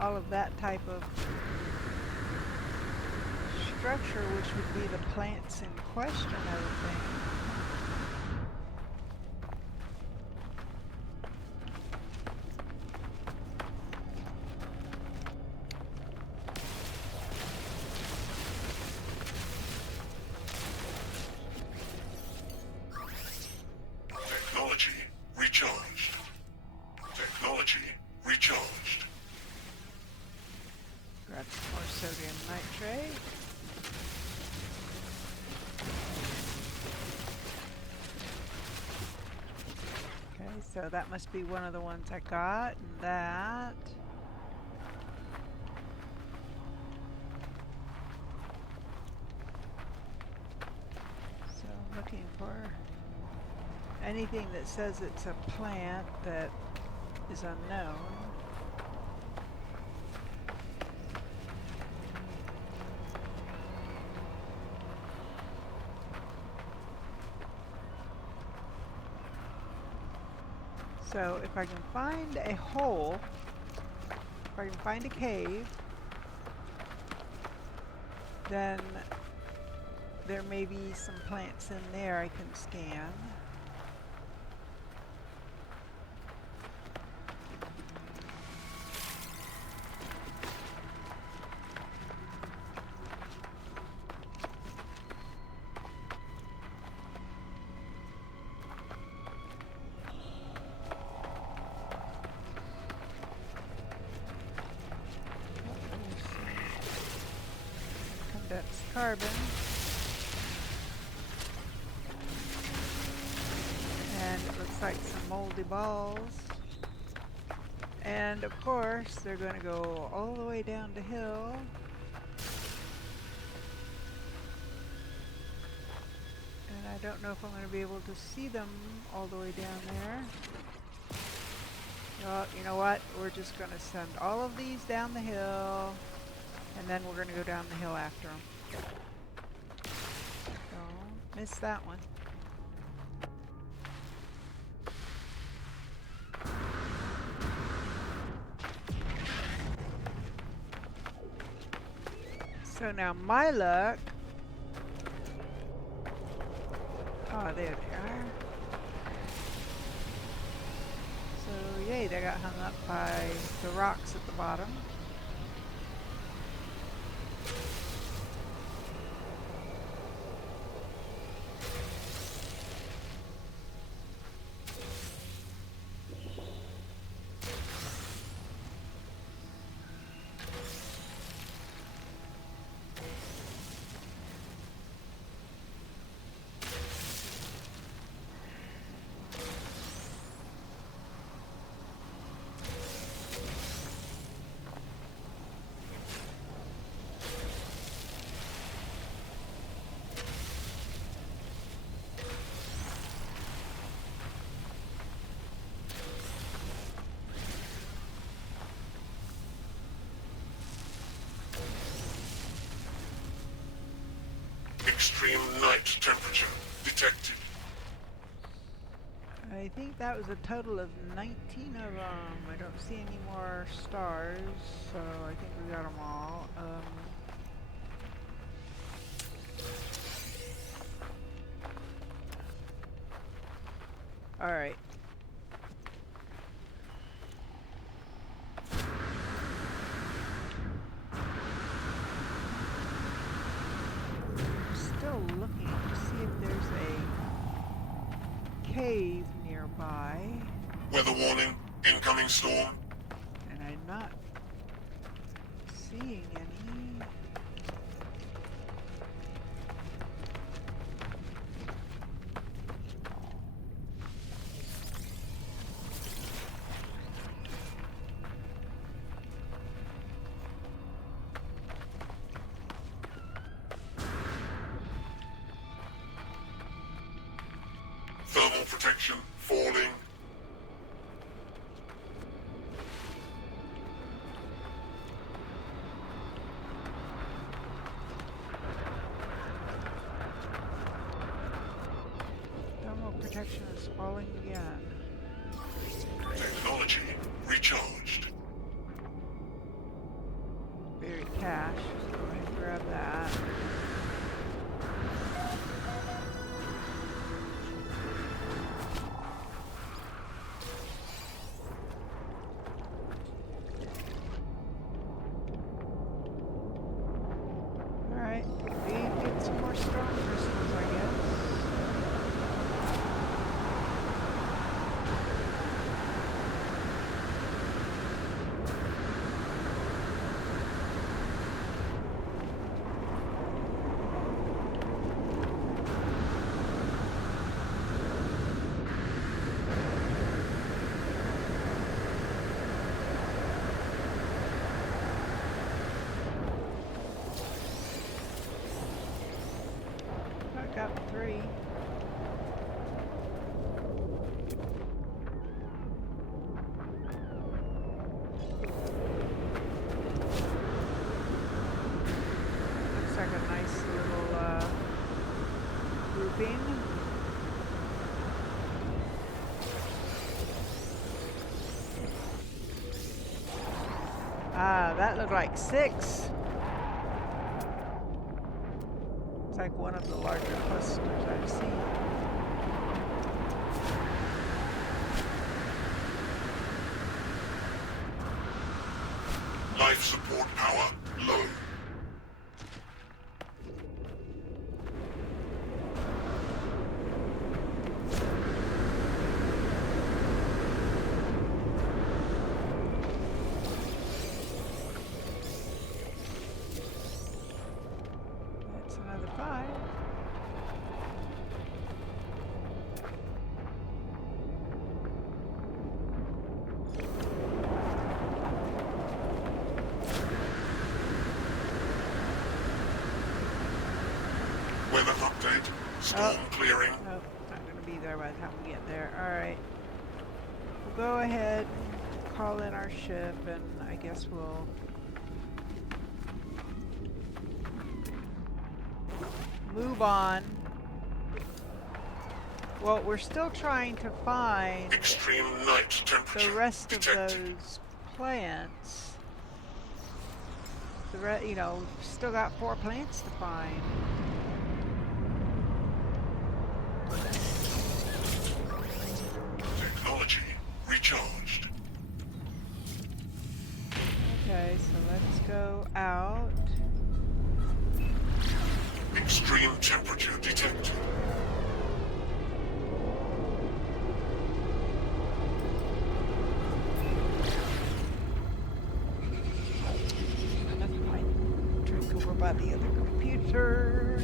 all of that type of structure, which would be the plants in question, I would think. So that must be one of the ones I got, and that. So I'm looking for anything that says it's a plant that is unknown. So if I can find a hole, if I can find a cave, then there may be some plants in there I can scan. Condensed carbon. And it looks like some moldy balls. And of course, they're going to go all the way down the hill. And I don't know if I'm going to be able to see them all the way down there. Well, you know what? We're just going to send all of these down the hill, and then we're going to go down the hill after them. Don't miss that one. So now my luck. Oh, there they are. So yay, they got hung up by the rocks at the bottom. Extreme night temperature detected. I think that was a total of 19 of them. I don't see any more stars, so I think we got them all. All right. Still looking to see if there's a cave nearby, Weather warning, incoming storm. and I'm not seeing any. Thermal protection falling. Thermal protection is falling again. Technology recharged. Buried cache. So go ahead and grab that. Alright, we get some more storm crystals, I guess. 3. Looks like a nice little grouping. Ah, that looked like 6. It's like one of the larger clusters I've seen. Life support power low. That's another 5. Weather update. Storm clearing. Nope, not going to be there by the time we get there. Alright. We'll go ahead and call in our ship, and I guess we'll move on. Well, we're still trying to find Extreme night temperature the rest detected. of those plants. You know, we've still got 4 plants to find. Technology recharged. Okay, so let's go out. Extreme temperature detected. I left my drink over by the other computer.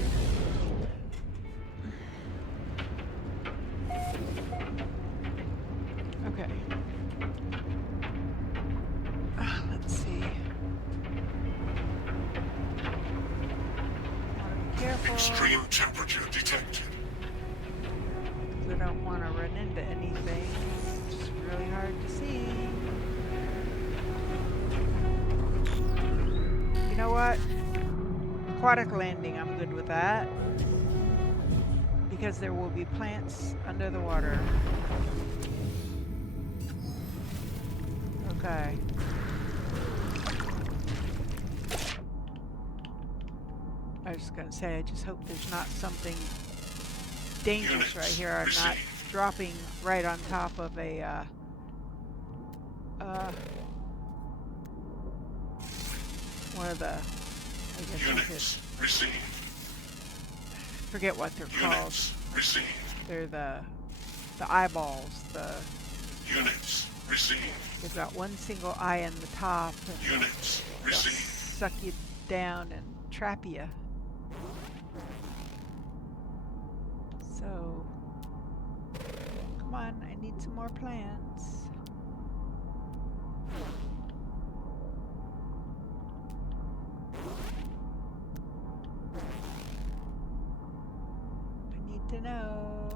Okay. Let's see. Want to be careful. Extreme temperature detected. I don't want to run into anything. It's really hard to see. You know what? Aquatic landing, I'm good with that. Because there will be plants under the water. Okay. I was just gonna say, I just hope there's not something dangerous right here. I'm not dropping right on top of a one of the, I guess you Units received. forget what they're called. Units received. They're the eyeballs. Units received. They've got one single eye in the top, and Units they'll received. suck you down and trap you. So, come on, I need some more plants. I need to know.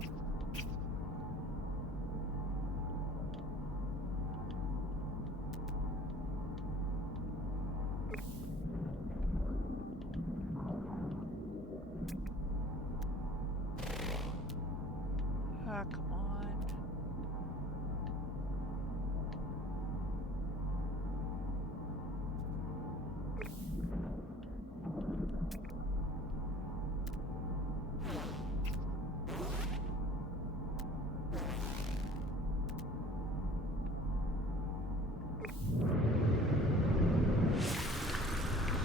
Ah, come on.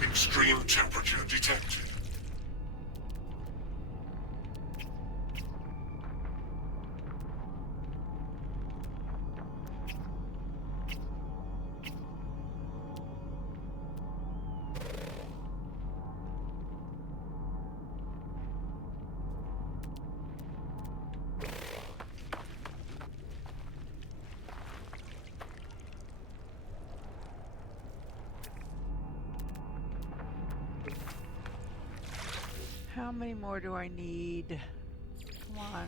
Extreme temperature detected. How many more do I need? on.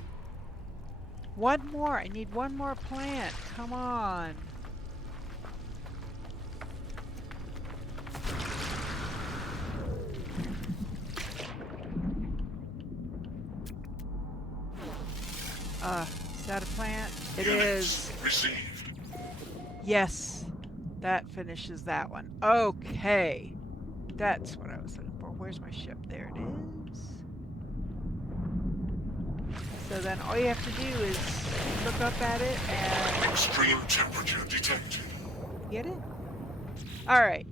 One more. I need one more plant. Come on. Is that a plant? It is. Received. Yes. That finishes that one. Okay. That's what I was looking for. Where's my ship? There it is. So then all you have to do is look up at it and Extreme temperature detected. get in. Alright.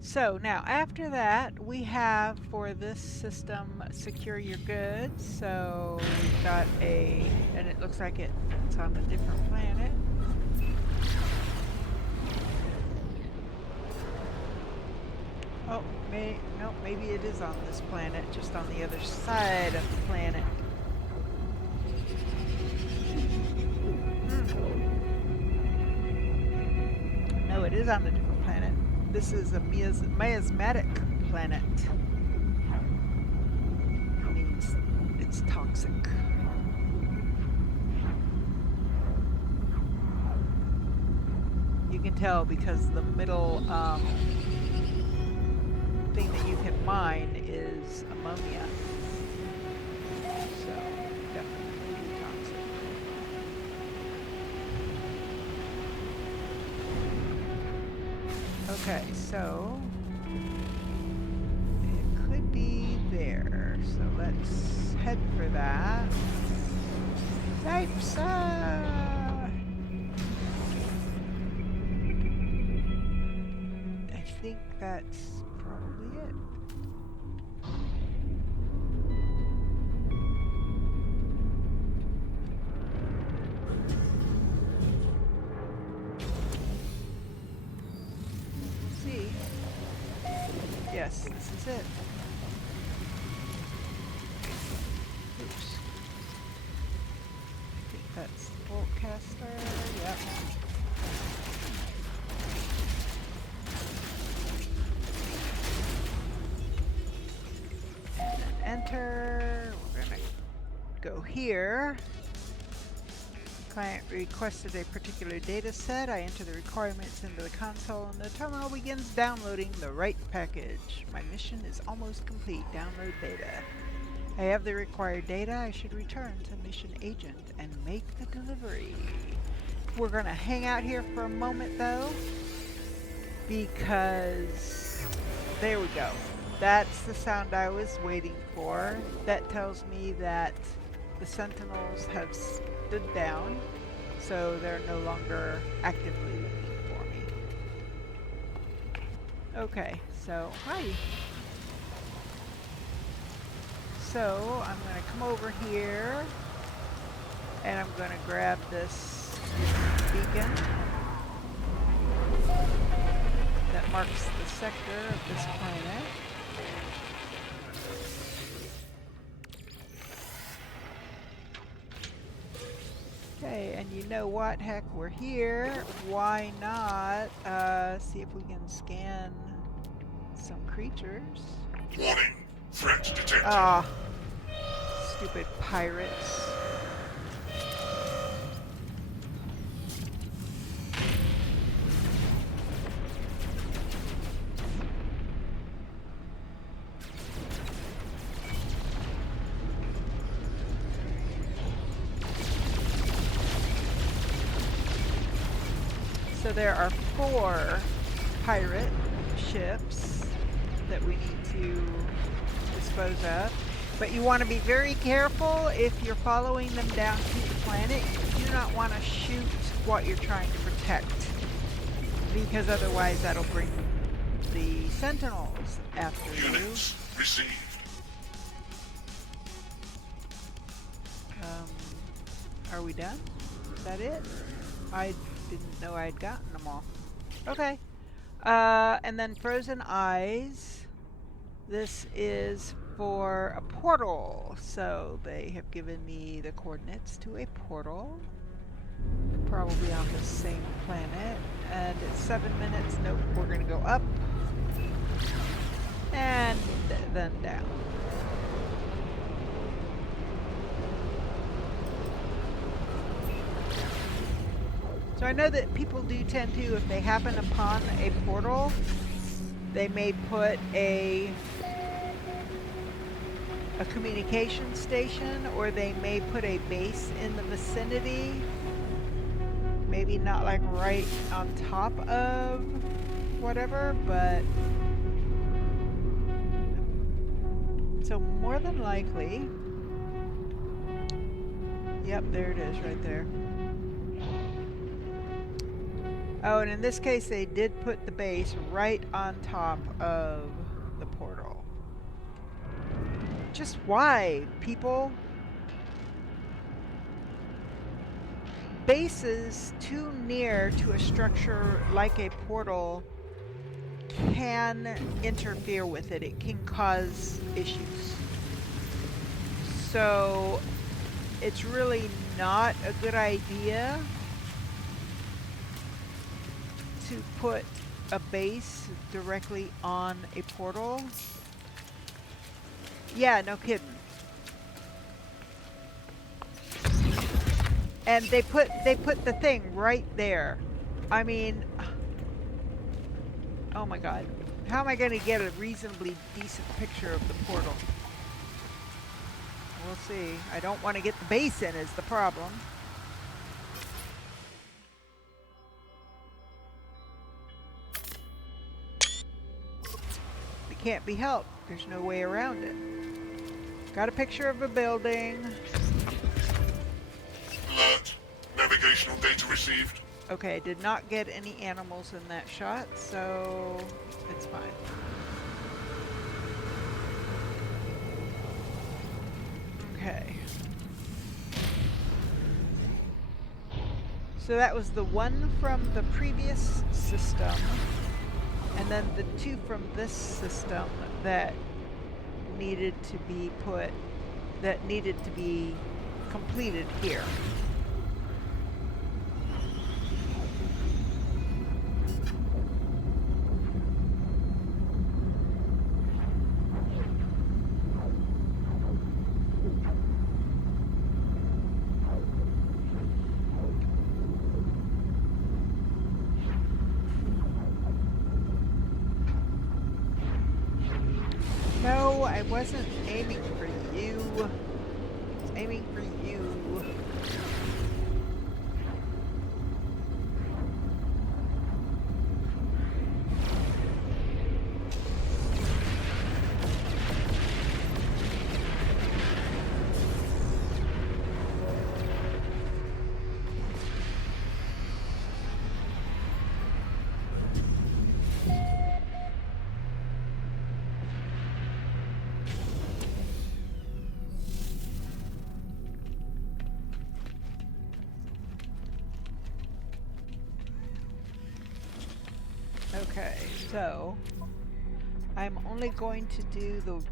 So now after that we have for this system secure your goods. So we've got and it looks like it's on a different planet. Oh, no, maybe it is on this planet, just on the other side of the planet. No, it is on a different planet. This is a miasmatic planet. It means it's toxic. You can tell because the middle thing that you can mine is ammonia. So, definitely toxic. Okay, so it could be there. So let's head for that. I think that's probably it. See? Yes, this is it. Oops. I think that's the bolt caster. Yep. Enter. We're gonna go here. Client requested a particular data set. I enter the requirements into the console and the terminal begins downloading the right package. My mission is almost complete. Download data. I have the required data. I should return to mission agent and make the delivery. We're gonna hang out here for a moment though, because there we go. That's the sound I was waiting for. That tells me that the sentinels have stood down, so they're no longer actively looking for me. Okay, so hi. So I'm going to come over here and I'm going to grab this beacon that marks the sector of this planet. Okay, and you know what? Heck, we're here. Why not see if we can scan some creatures? Warning. Threat detected. Ah, stupid pirates. So there are 4 pirate ships that we need to dispose of. But you want to be very careful if you're following them down to the planet. You do not want to shoot what you're trying to protect, because otherwise that'll bring the sentinels after Units received. Are we done? Is that it? I didn't know I'd gotten them all. Okay. And then Frozen Eyes. This is for a portal. So they have given me the coordinates to a portal. Probably on the same planet. And it's 7 minutes. Nope, we're going to go up. And then down. So I know that people do tend to, if they happen upon a portal, they may put a communication station, or they may put a base in the vicinity. Maybe not like right on top of whatever, but so more than likely, yep, there it is right there. Oh, and in this case, they did put the base right on top of the portal. Just why, people? Bases too near to a structure like a portal can interfere with it. It can cause issues. So it's really not a good idea to put a base directly on a portal. Yeah, no kidding. And they put the thing right there. I mean, oh my god. How am I going to get a reasonably decent picture of the portal? We'll see. I don't want to get the base in is the problem. It can't be helped. There's no way around it. Got a picture of a building. Alert. Navigational data received. Okay, I did not get any animals in that shot, so it's fine. Okay. So that was the one from the previous system, and then the two from this system that needed to be completed here. No, I wasn't aiming for you. I was aiming for you. Okay, so I'm only going to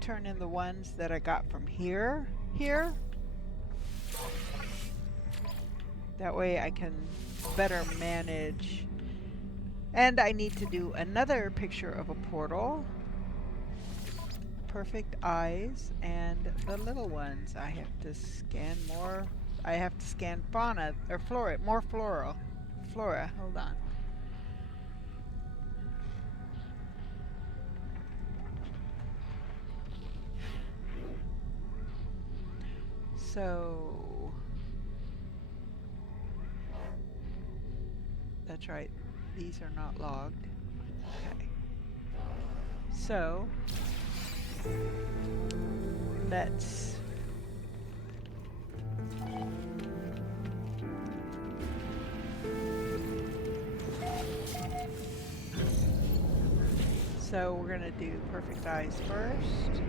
turn in the ones that I got from here. That way I can better manage. And I need to do another picture of a portal. Perfect eyes and the little ones. I have to scan more. I have to scan fauna or flora, more flora. Hold on. So that's right. These are not logged. Okay. So let's so we're gonna do perfect eyes first.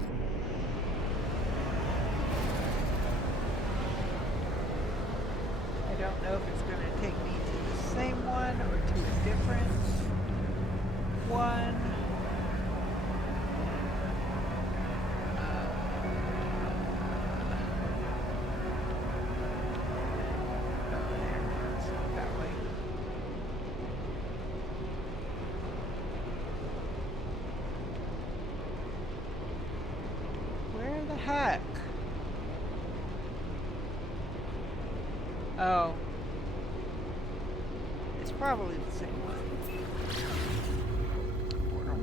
I don't know if it's going to take me to the same one or to a different one. It's not that way. Where the heck? Oh. It's probably the same one. Portal.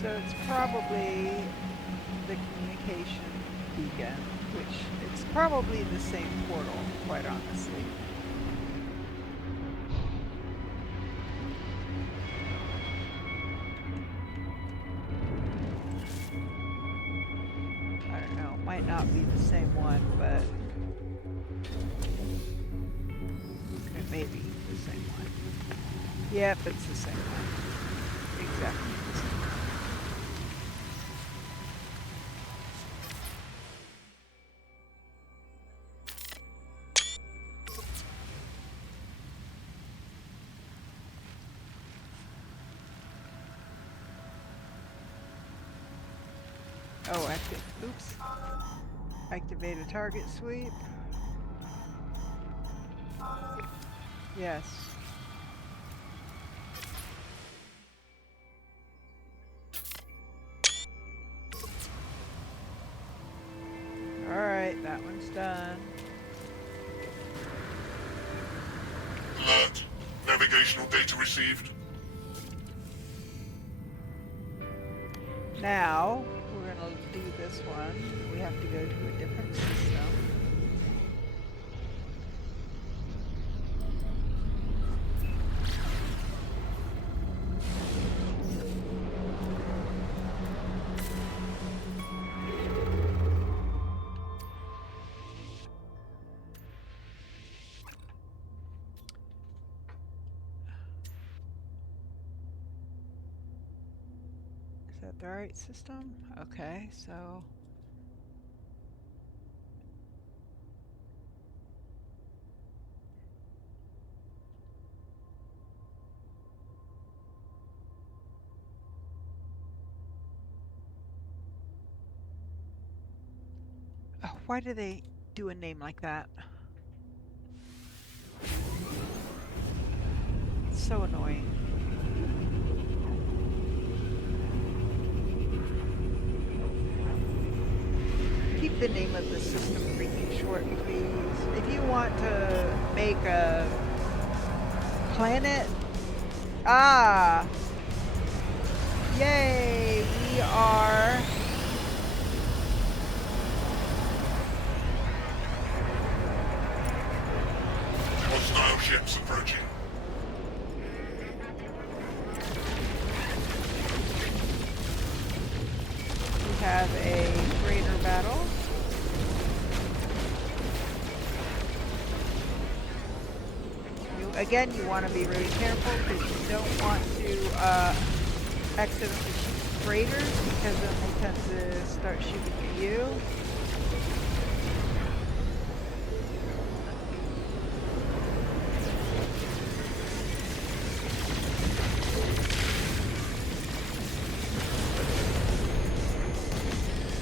So it's probably the communication beacon, which it's probably the same portal, quite honestly. I don't know, might not be the same one, but it may be the same one. Yep, it's the same one. Exactly the same one. Oh, oops. Activate a target sweep. Yes. Alright, that one's done. Alert. Navigational data received. Now, we're going to do this one. We have to go to a different system. Is that the right system? Okay, so... Oh, why do they do a name like that? It's so annoying. Keep the name of the system freaking short, please. If you want to make a planet... Ah! Yay! We are... Hostile ships approaching. We have a freighter battle. Again, you want to be really careful because you don't want to accidentally shoot freighters because then they tend to start shooting at you.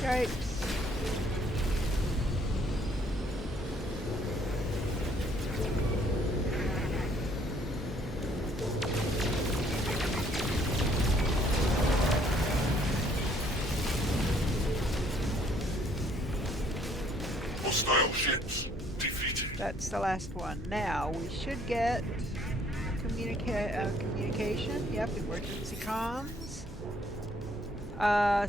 Yikes. Hostile ships defeated. That's the last one. Now, we should get communication. Yep, emergency comms. I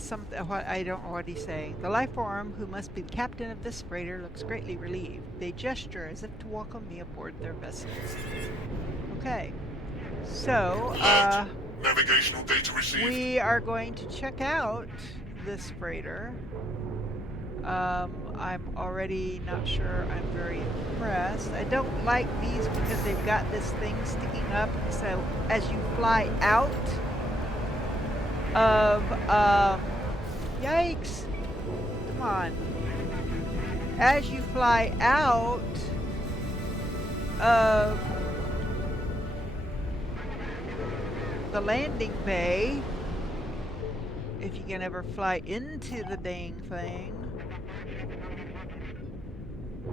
don't know what he's saying. The life form, who must be the captain of this freighter, looks greatly relieved. They gesture as if to welcome me aboard their vessel. Okay. So, navigational data received. we are going to check out this freighter. I'm already not sure I'm very impressed. I don't like these because they've got this thing sticking up, so as you fly out of, yikes, come on. As you fly out of the landing bay. If you can ever fly into the dang thing.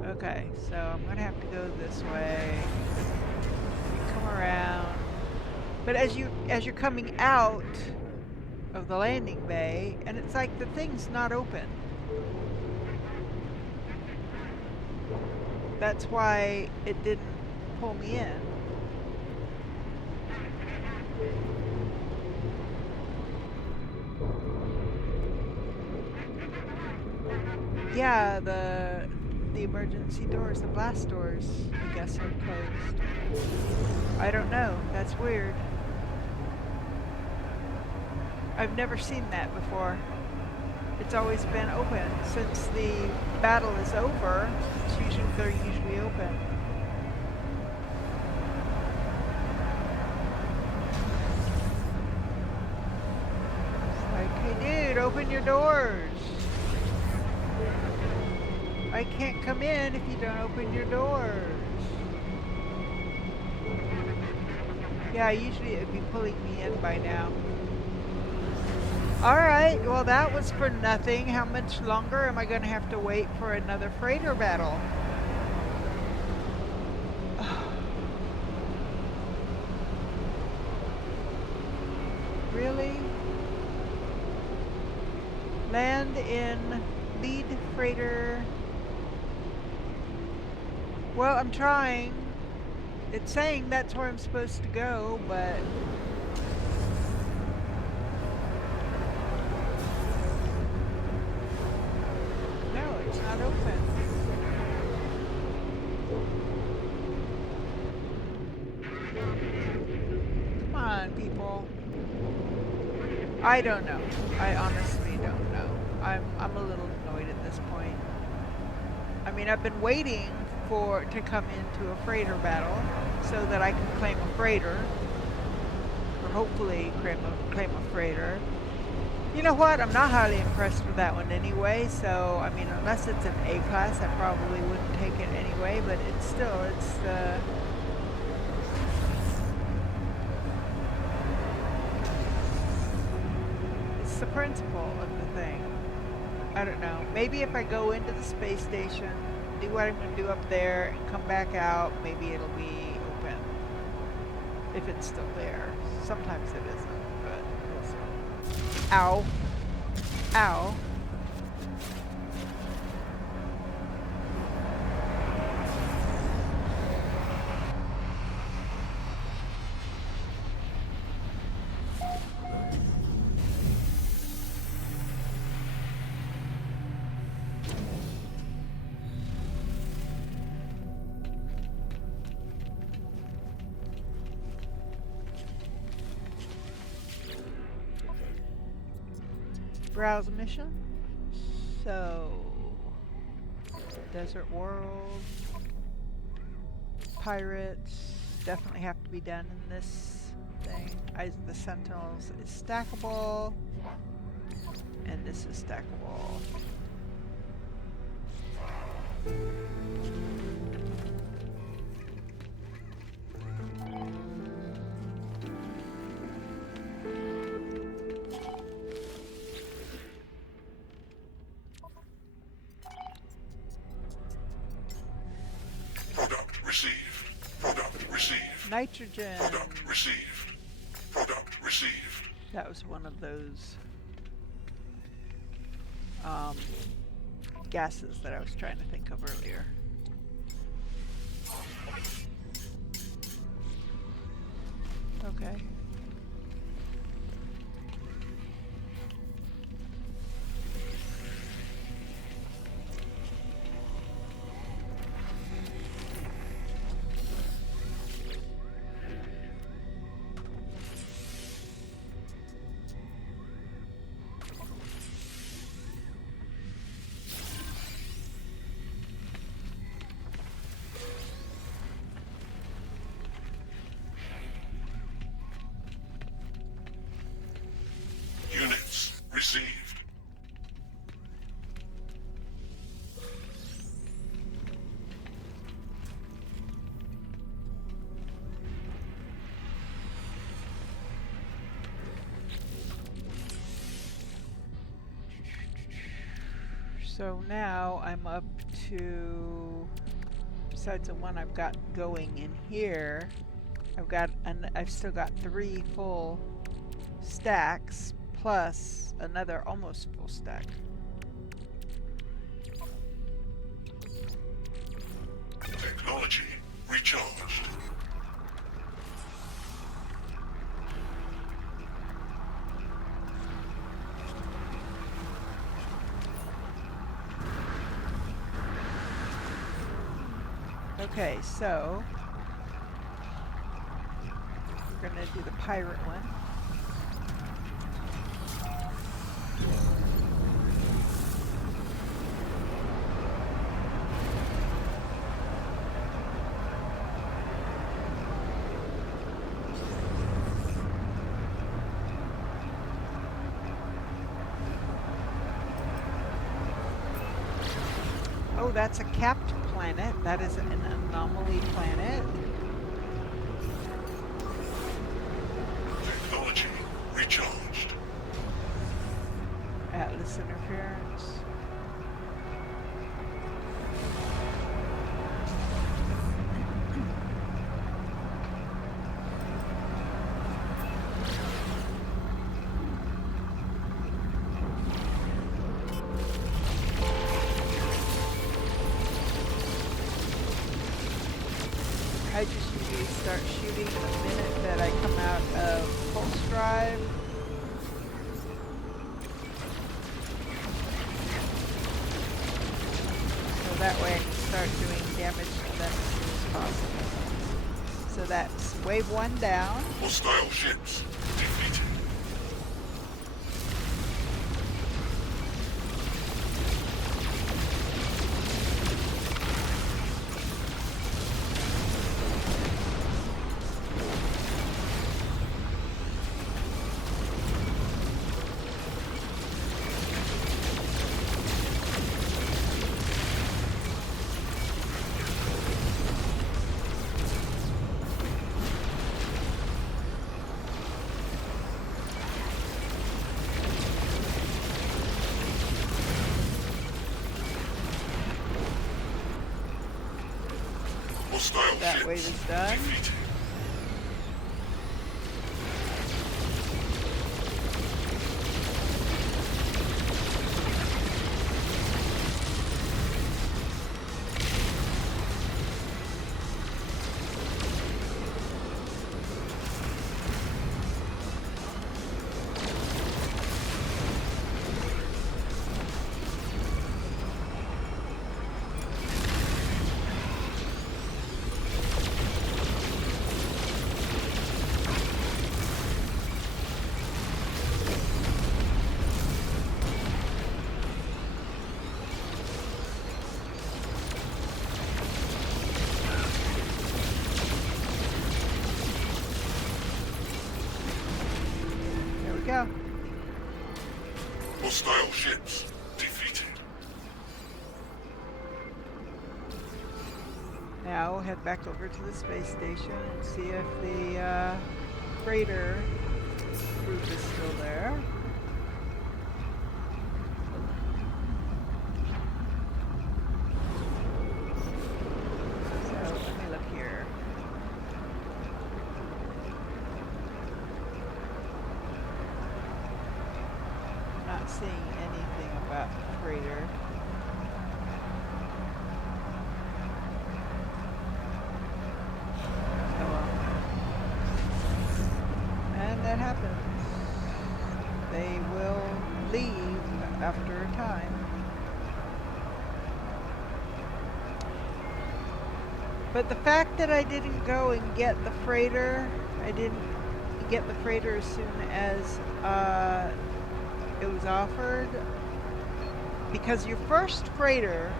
Okay, so I'm gonna have to go this way. Come around. But as you're coming out of the landing bay, and it's like the thing's not open. That's why it didn't pull me in. Yeah, the emergency doors, the blast doors, I guess are closed. I don't know. That's weird. I've never seen that before. It's always been open. Since the battle is over, they're usually open. It's like, hey dude, open your doors. I can't come in if you don't open your doors. Yeah, usually it would be pulling me in by now. Alright, well that was for nothing. How much longer am I going to have to wait for another freighter battle? Really? Land in lead freighter. Well, I'm trying. It's saying that's where I'm supposed to go, but... no, it's not open. Come on, people. I don't know. I honestly don't know. I'm a little annoyed at this point. I mean, I've been waiting to come into a freighter battle so that I can claim a freighter, or hopefully claim a freighter. You know what? I'm not highly impressed with that one anyway. So I mean, unless it's an A class, I probably wouldn't take it anyway. But it's the principle of the thing. I don't know. Maybe if I go into the space station, do what I'm going to do up there, and come back out, maybe it'll be open. If it's still there. Sometimes it isn't, but we'll see. Ow. Ow. Browse mission. So, desert world, pirates definitely have to be done in this thing. The Sentinels is stackable, and this is stackable. Nitrogen. Product received. Product received. That was one of those gases that I was trying to think of earlier. Okay. So now I'm up to, besides the one I've got going in here, I've still got 3 full stacks plus another almost full stack. Technology recharged. Okay, so we're gonna do the pirate one. Oh, that's a capped planet. That is an anomaly planet. Technology recharged. Atlas interference. I just usually start shooting the minute that I come out of pulse drive. So that way I can start doing damage to them as soon as possible. So that's wave 1 down. Hostile ships defeated. Hostile That ships wave is done. defeated. There we go. Hostile ships defeated. Now we'll head back over to the space station and see if the freighter group is still there. So let me look here. I'm not seeing anything about the freighter. Oh well. And that happens. They will leave after a time. But the fact that I didn't go and get the freighter, I didn't get the freighter as soon as it was offered, because your first freighter,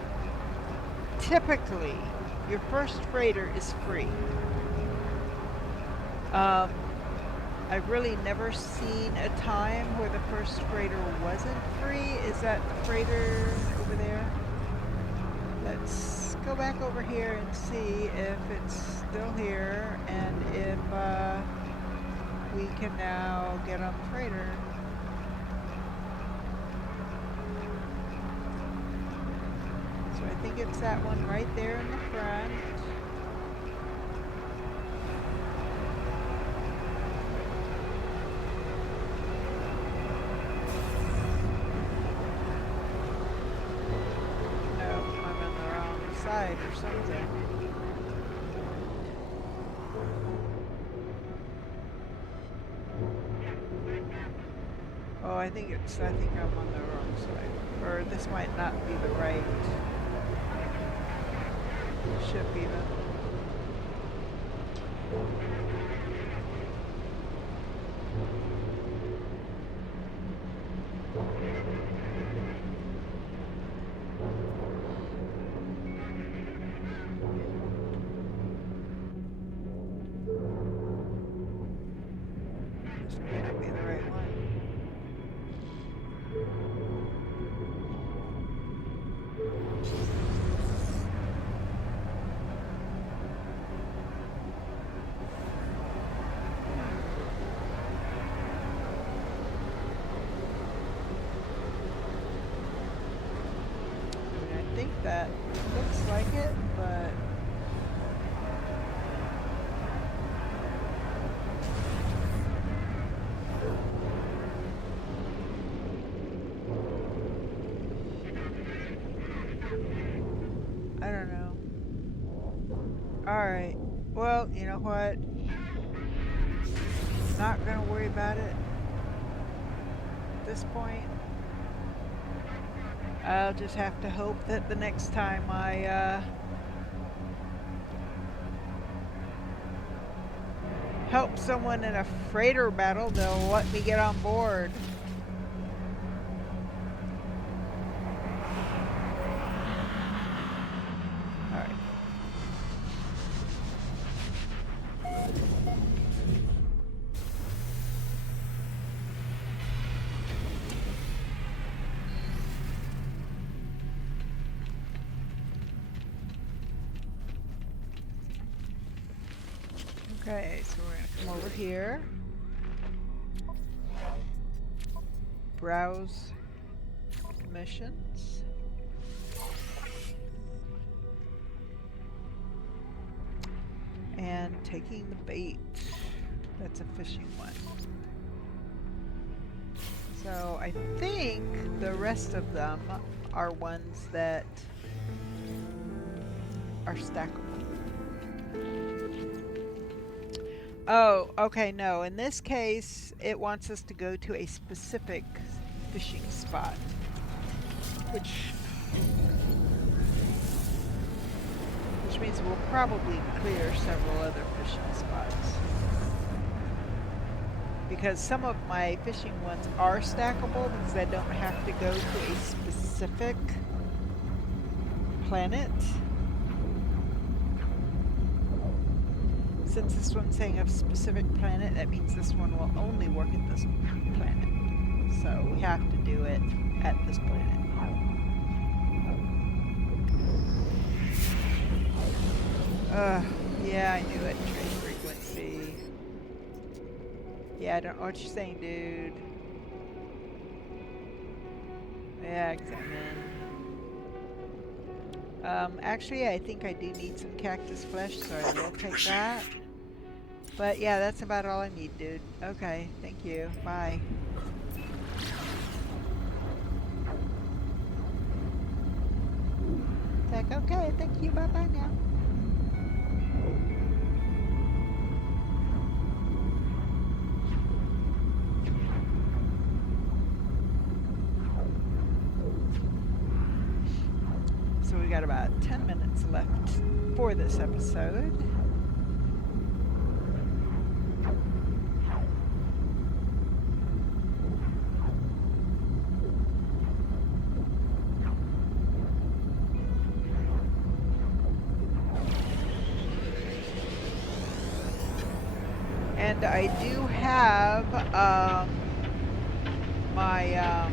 typically, your first freighter is free. I've really never seen a time where the first freighter wasn't free. Is that the freighter over there? Let's go back over here and see if it's still here and if we can now get on the freighter. So I think it's that one right there in the front. No, I'm on the wrong side or something. Oh, I think I'm on the wrong side. Or this might not be the right ship even. This may not be the right one. I think that looks like it, but I don't know. Alright. Well, you know what? Not gonna worry about it at this point. I'll just have to hope that the next time I help someone in a freighter battle, they'll let me get on board. Alright. Okay, so we're gonna come over here. Browse missions. And taking the bait. That's a fishing one. So I think the rest of them are ones that are stackable. Oh, okay, no. In this case, it wants us to go to a specific fishing spot, which means we'll probably clear several other fishing spots. Because some of my fishing ones are stackable because I don't have to go to a specific planet. Since this one's saying a specific planet, that means this one will only work at this planet. So we have to do it at this planet. Yeah, I knew it. Trade frequency. Yeah, I don't know what you're saying, dude. Yeah, examine. Actually, I think I do need some cactus flesh, so I will take that. But yeah, that's about all I need, dude. Okay, thank you. Bye. It's like, okay, thank you. Bye-bye now. So we got about 10 minutes left for this episode. And I do have my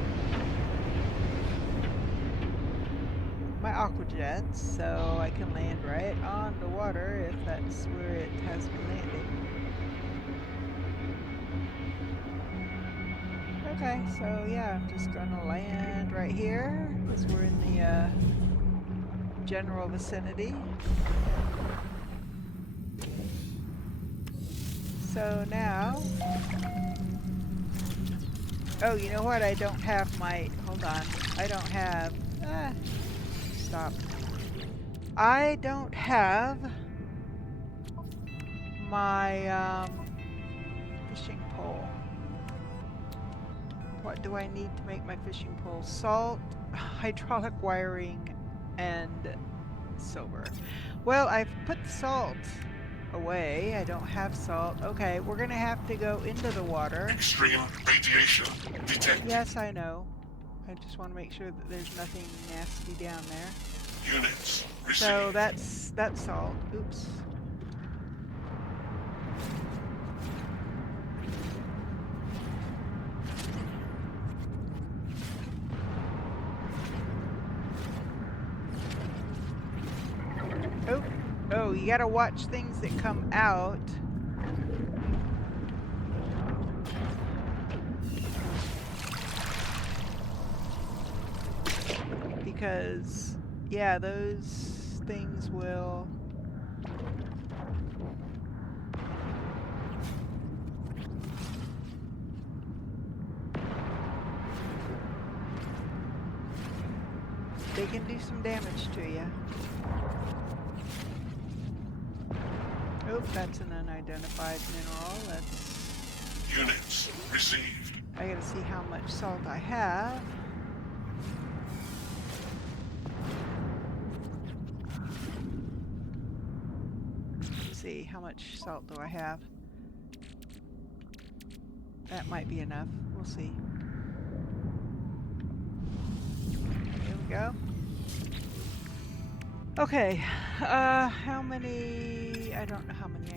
my aquajets, so I can land right on the water if that's where it has me landing. Okay, so yeah, I'm just gonna land right here because we're in the general vicinity. So now... Oh, you know what? I don't have my... Hold on. I don't have... Stop. I don't have my fishing pole. What do I need to make my fishing pole? Salt, hydraulic wiring, and silver. Well, I've put the salt away. I don't have salt. Okay, we're gonna have to go into the water. Extreme radiation detected. Yes, I know. I just want to make sure that there's nothing nasty down there. Units received. So that's salt. Oops. Oh, you gotta watch things that come out. Because, yeah, those things will... They can do some damage to you. Oh, that's an unidentified mineral. That's... Units received. I gotta see how much salt I have. Let's see, how much salt do I have? That might be enough. We'll see. Here we go. Okay, how many... I don't know how many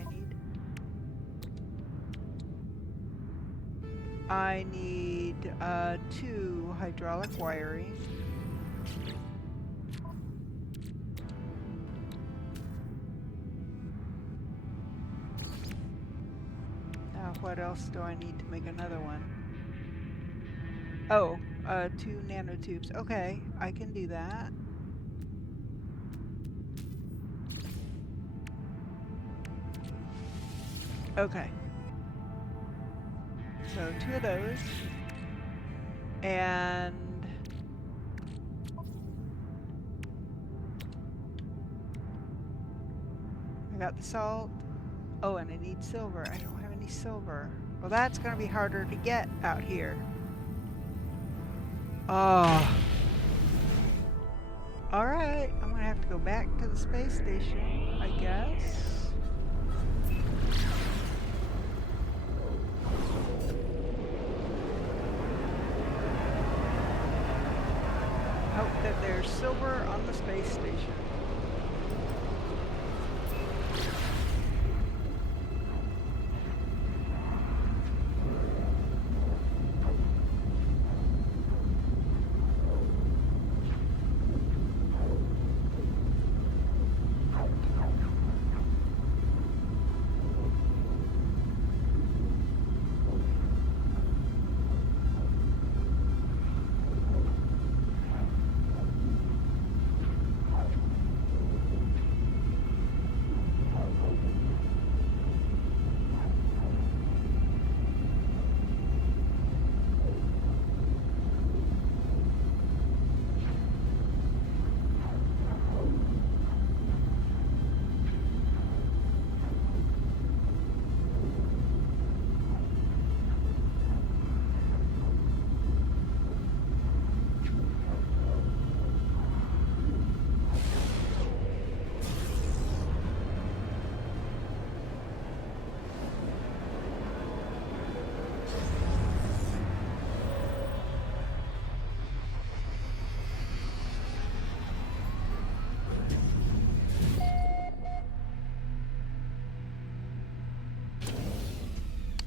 I need. I need 2 hydraulic wiring. Now what else do I need to make another one? Oh, 2 nanotubes. Okay, I can do that. Okay. So 2 of those. And I got the salt. Oh, and I need silver. I don't have any silver. Well, that's going to be harder to get out here. Oh. Alright, I'm going to have to go back to the space station, I guess. Hope that there's silver on the space station.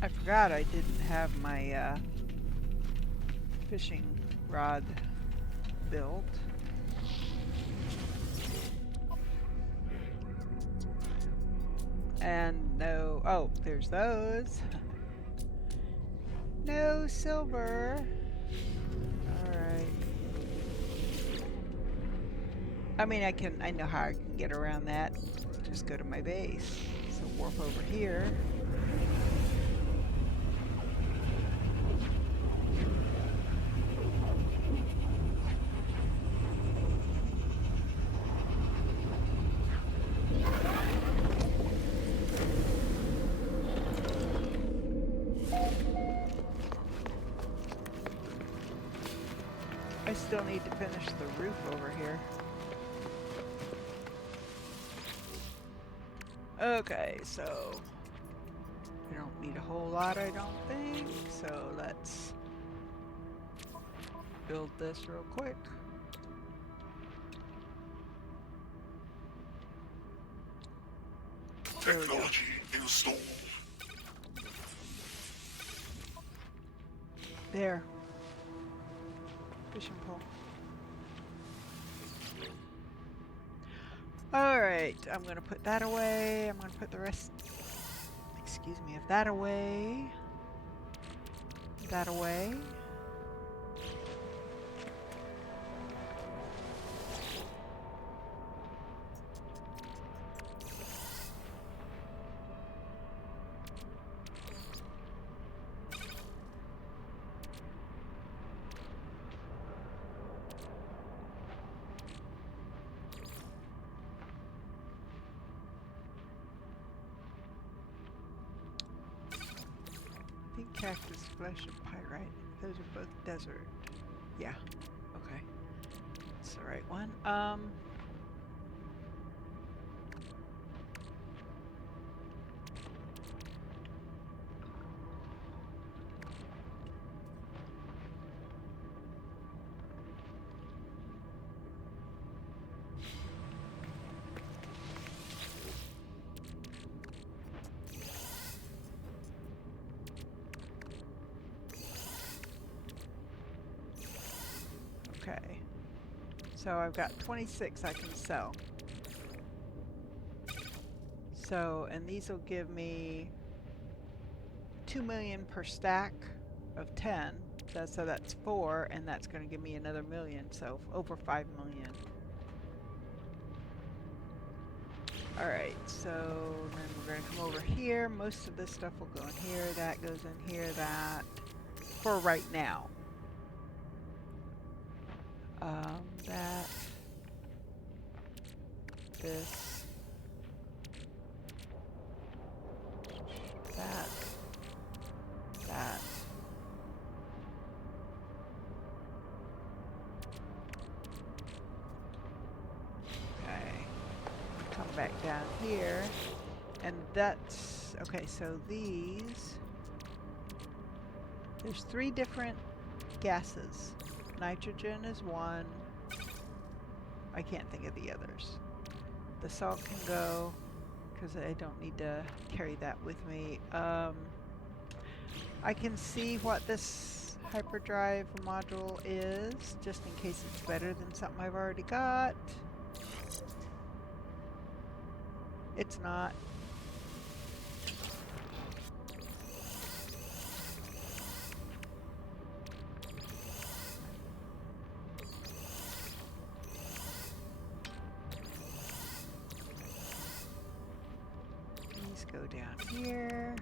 I forgot I didn't have my fishing rod built. And no... Oh, there's those. No silver. Alright. I mean, I know how I can get around that. Just go to my base. So warp over here. I still need to finish the roof over here. Okay, so we don't need a whole lot, I don't think. So let's build this real quick. There we go. Technology installed. There. Fishing pole. Alright, I'm gonna put that away. I'm gonna put the rest, excuse me, of that away. That away. I think cactus, flesh, and pyrite. Those are both desert. Yeah. Okay. That's the right one. Okay. So I've got 26 I can sell. So, and these will give me 2 million per stack of 10. So that's 4, and that's going to give me another million, so over 5 million. Alright, so then we're going to come over here. Most of this stuff will go in here. That goes in here, that. For right now. That. This. That. That. Okay. Come back down here. And that's... Okay, so these... There's 3 different gases. Nitrogen is one. I can't think of the others. The salt can go, because I don't need to carry that with me. I can see what this hyperdrive module is, just in case it's better than something I've already got. It's not. These go down here.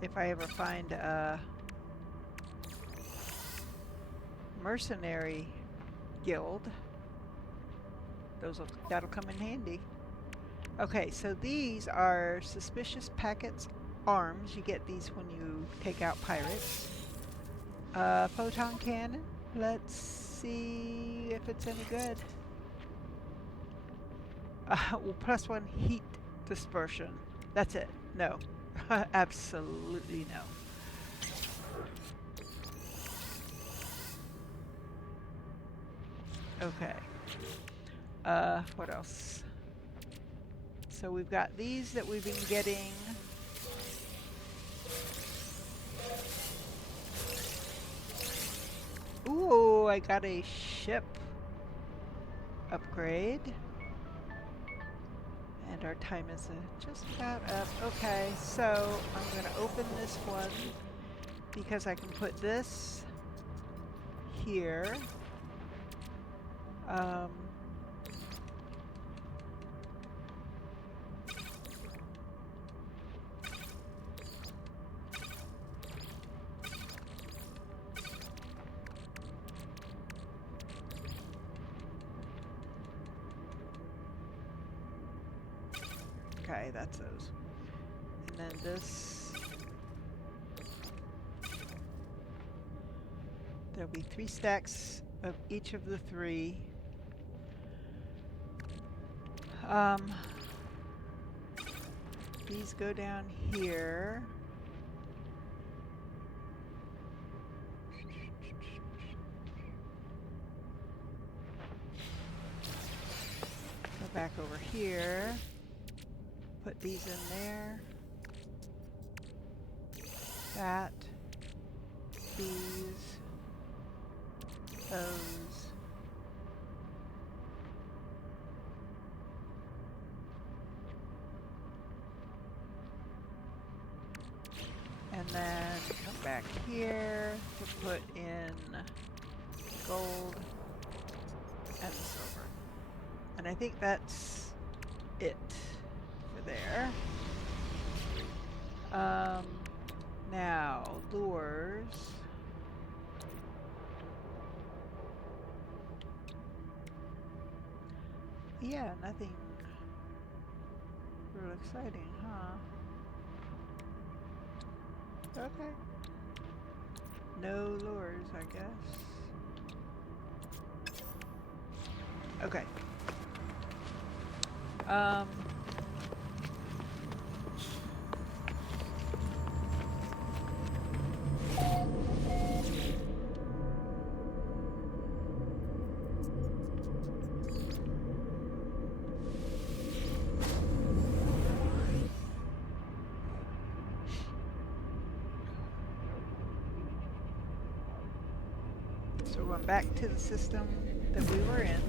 If I ever find a mercenary guild, that'll come in handy. Okay, so these are suspicious packets arms. You get these when you take out pirates. Photon cannon. Let's see if it's any good. Well, +1 heat dispersion. That's it. No. Absolutely no. Okay. What else? So we've got these that we've been getting. Ooh, I got a ship upgrade. And our time is just about up. Okay, so I'm going to open this one because I can put this here. Okay, that's those. And then this. There'll be 3 stacks of each of the 3. These go down here. Go back over here. Put these in there. That. These. Those. And then come back here to put in gold and silver. And I think that's it for there. Now, lures. Yeah, nothing real exciting, huh? Okay. No lures, I guess. Okay. So we're going back to the system that we were in.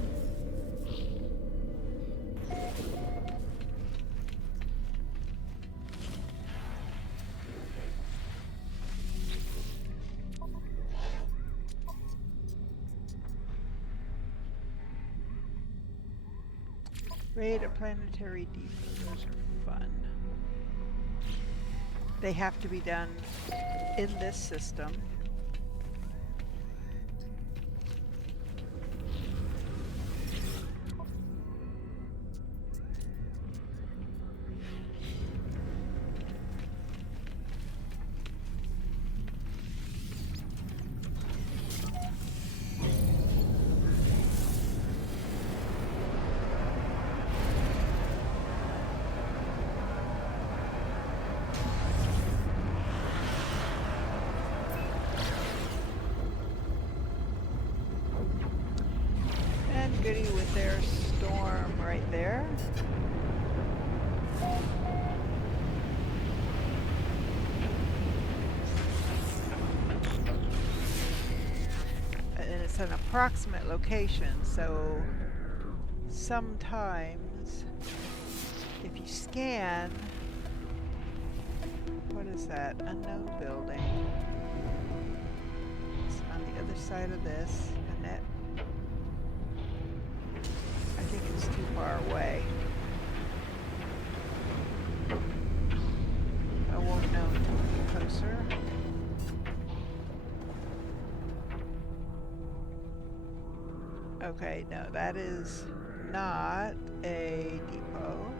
Raid a planetary depot. Those are fun. They have to be done in this system. Goody with their storm right there. And it's an approximate location, so sometimes if you scan, what is that? Unknown building. It's on the other side of this, and that I think it's too far away. I won't know until we get closer. Okay, no, that is not a depot.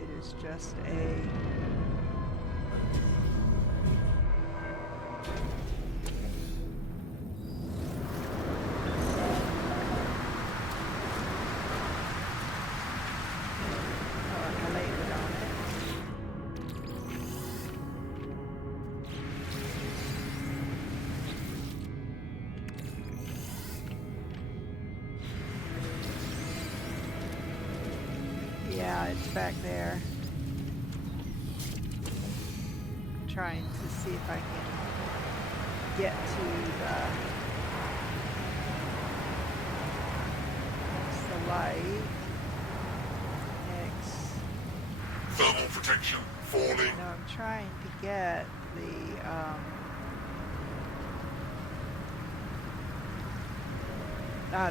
It is just a... Yeah, it's back there. I'm trying to see if I can get to the light. Next. Thermal protection falling. No, I'm trying to get the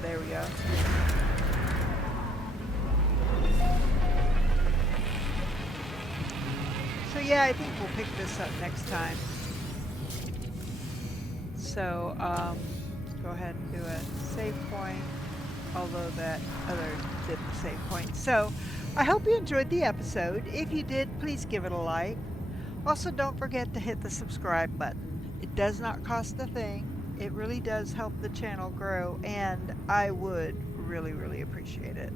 there we go. So yeah, I think we'll pick this up next time. So go ahead and do a save point, although that other did the save point. So I hope you enjoyed the episode. If you did, please give it a like. Also, don't forget to hit the subscribe button. It does not cost a thing. It really does help the channel grow, and I would really, really appreciate it.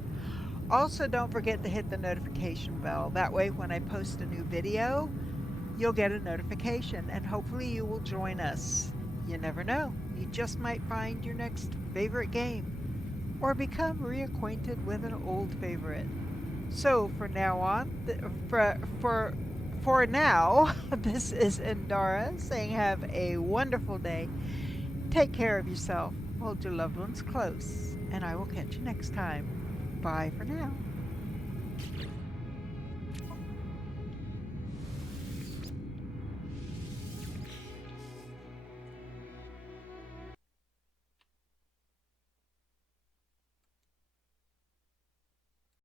Also, don't forget to hit the notification bell. That way, when I post a new video, you'll get a notification, and hopefully you will join us. You never know. You just might find your next favorite game or become reacquainted with an old favorite. So for now on, for now, this is Indara saying have a wonderful day. Take care of yourself. Hold your loved ones close, and I will catch you next time. Bye for now.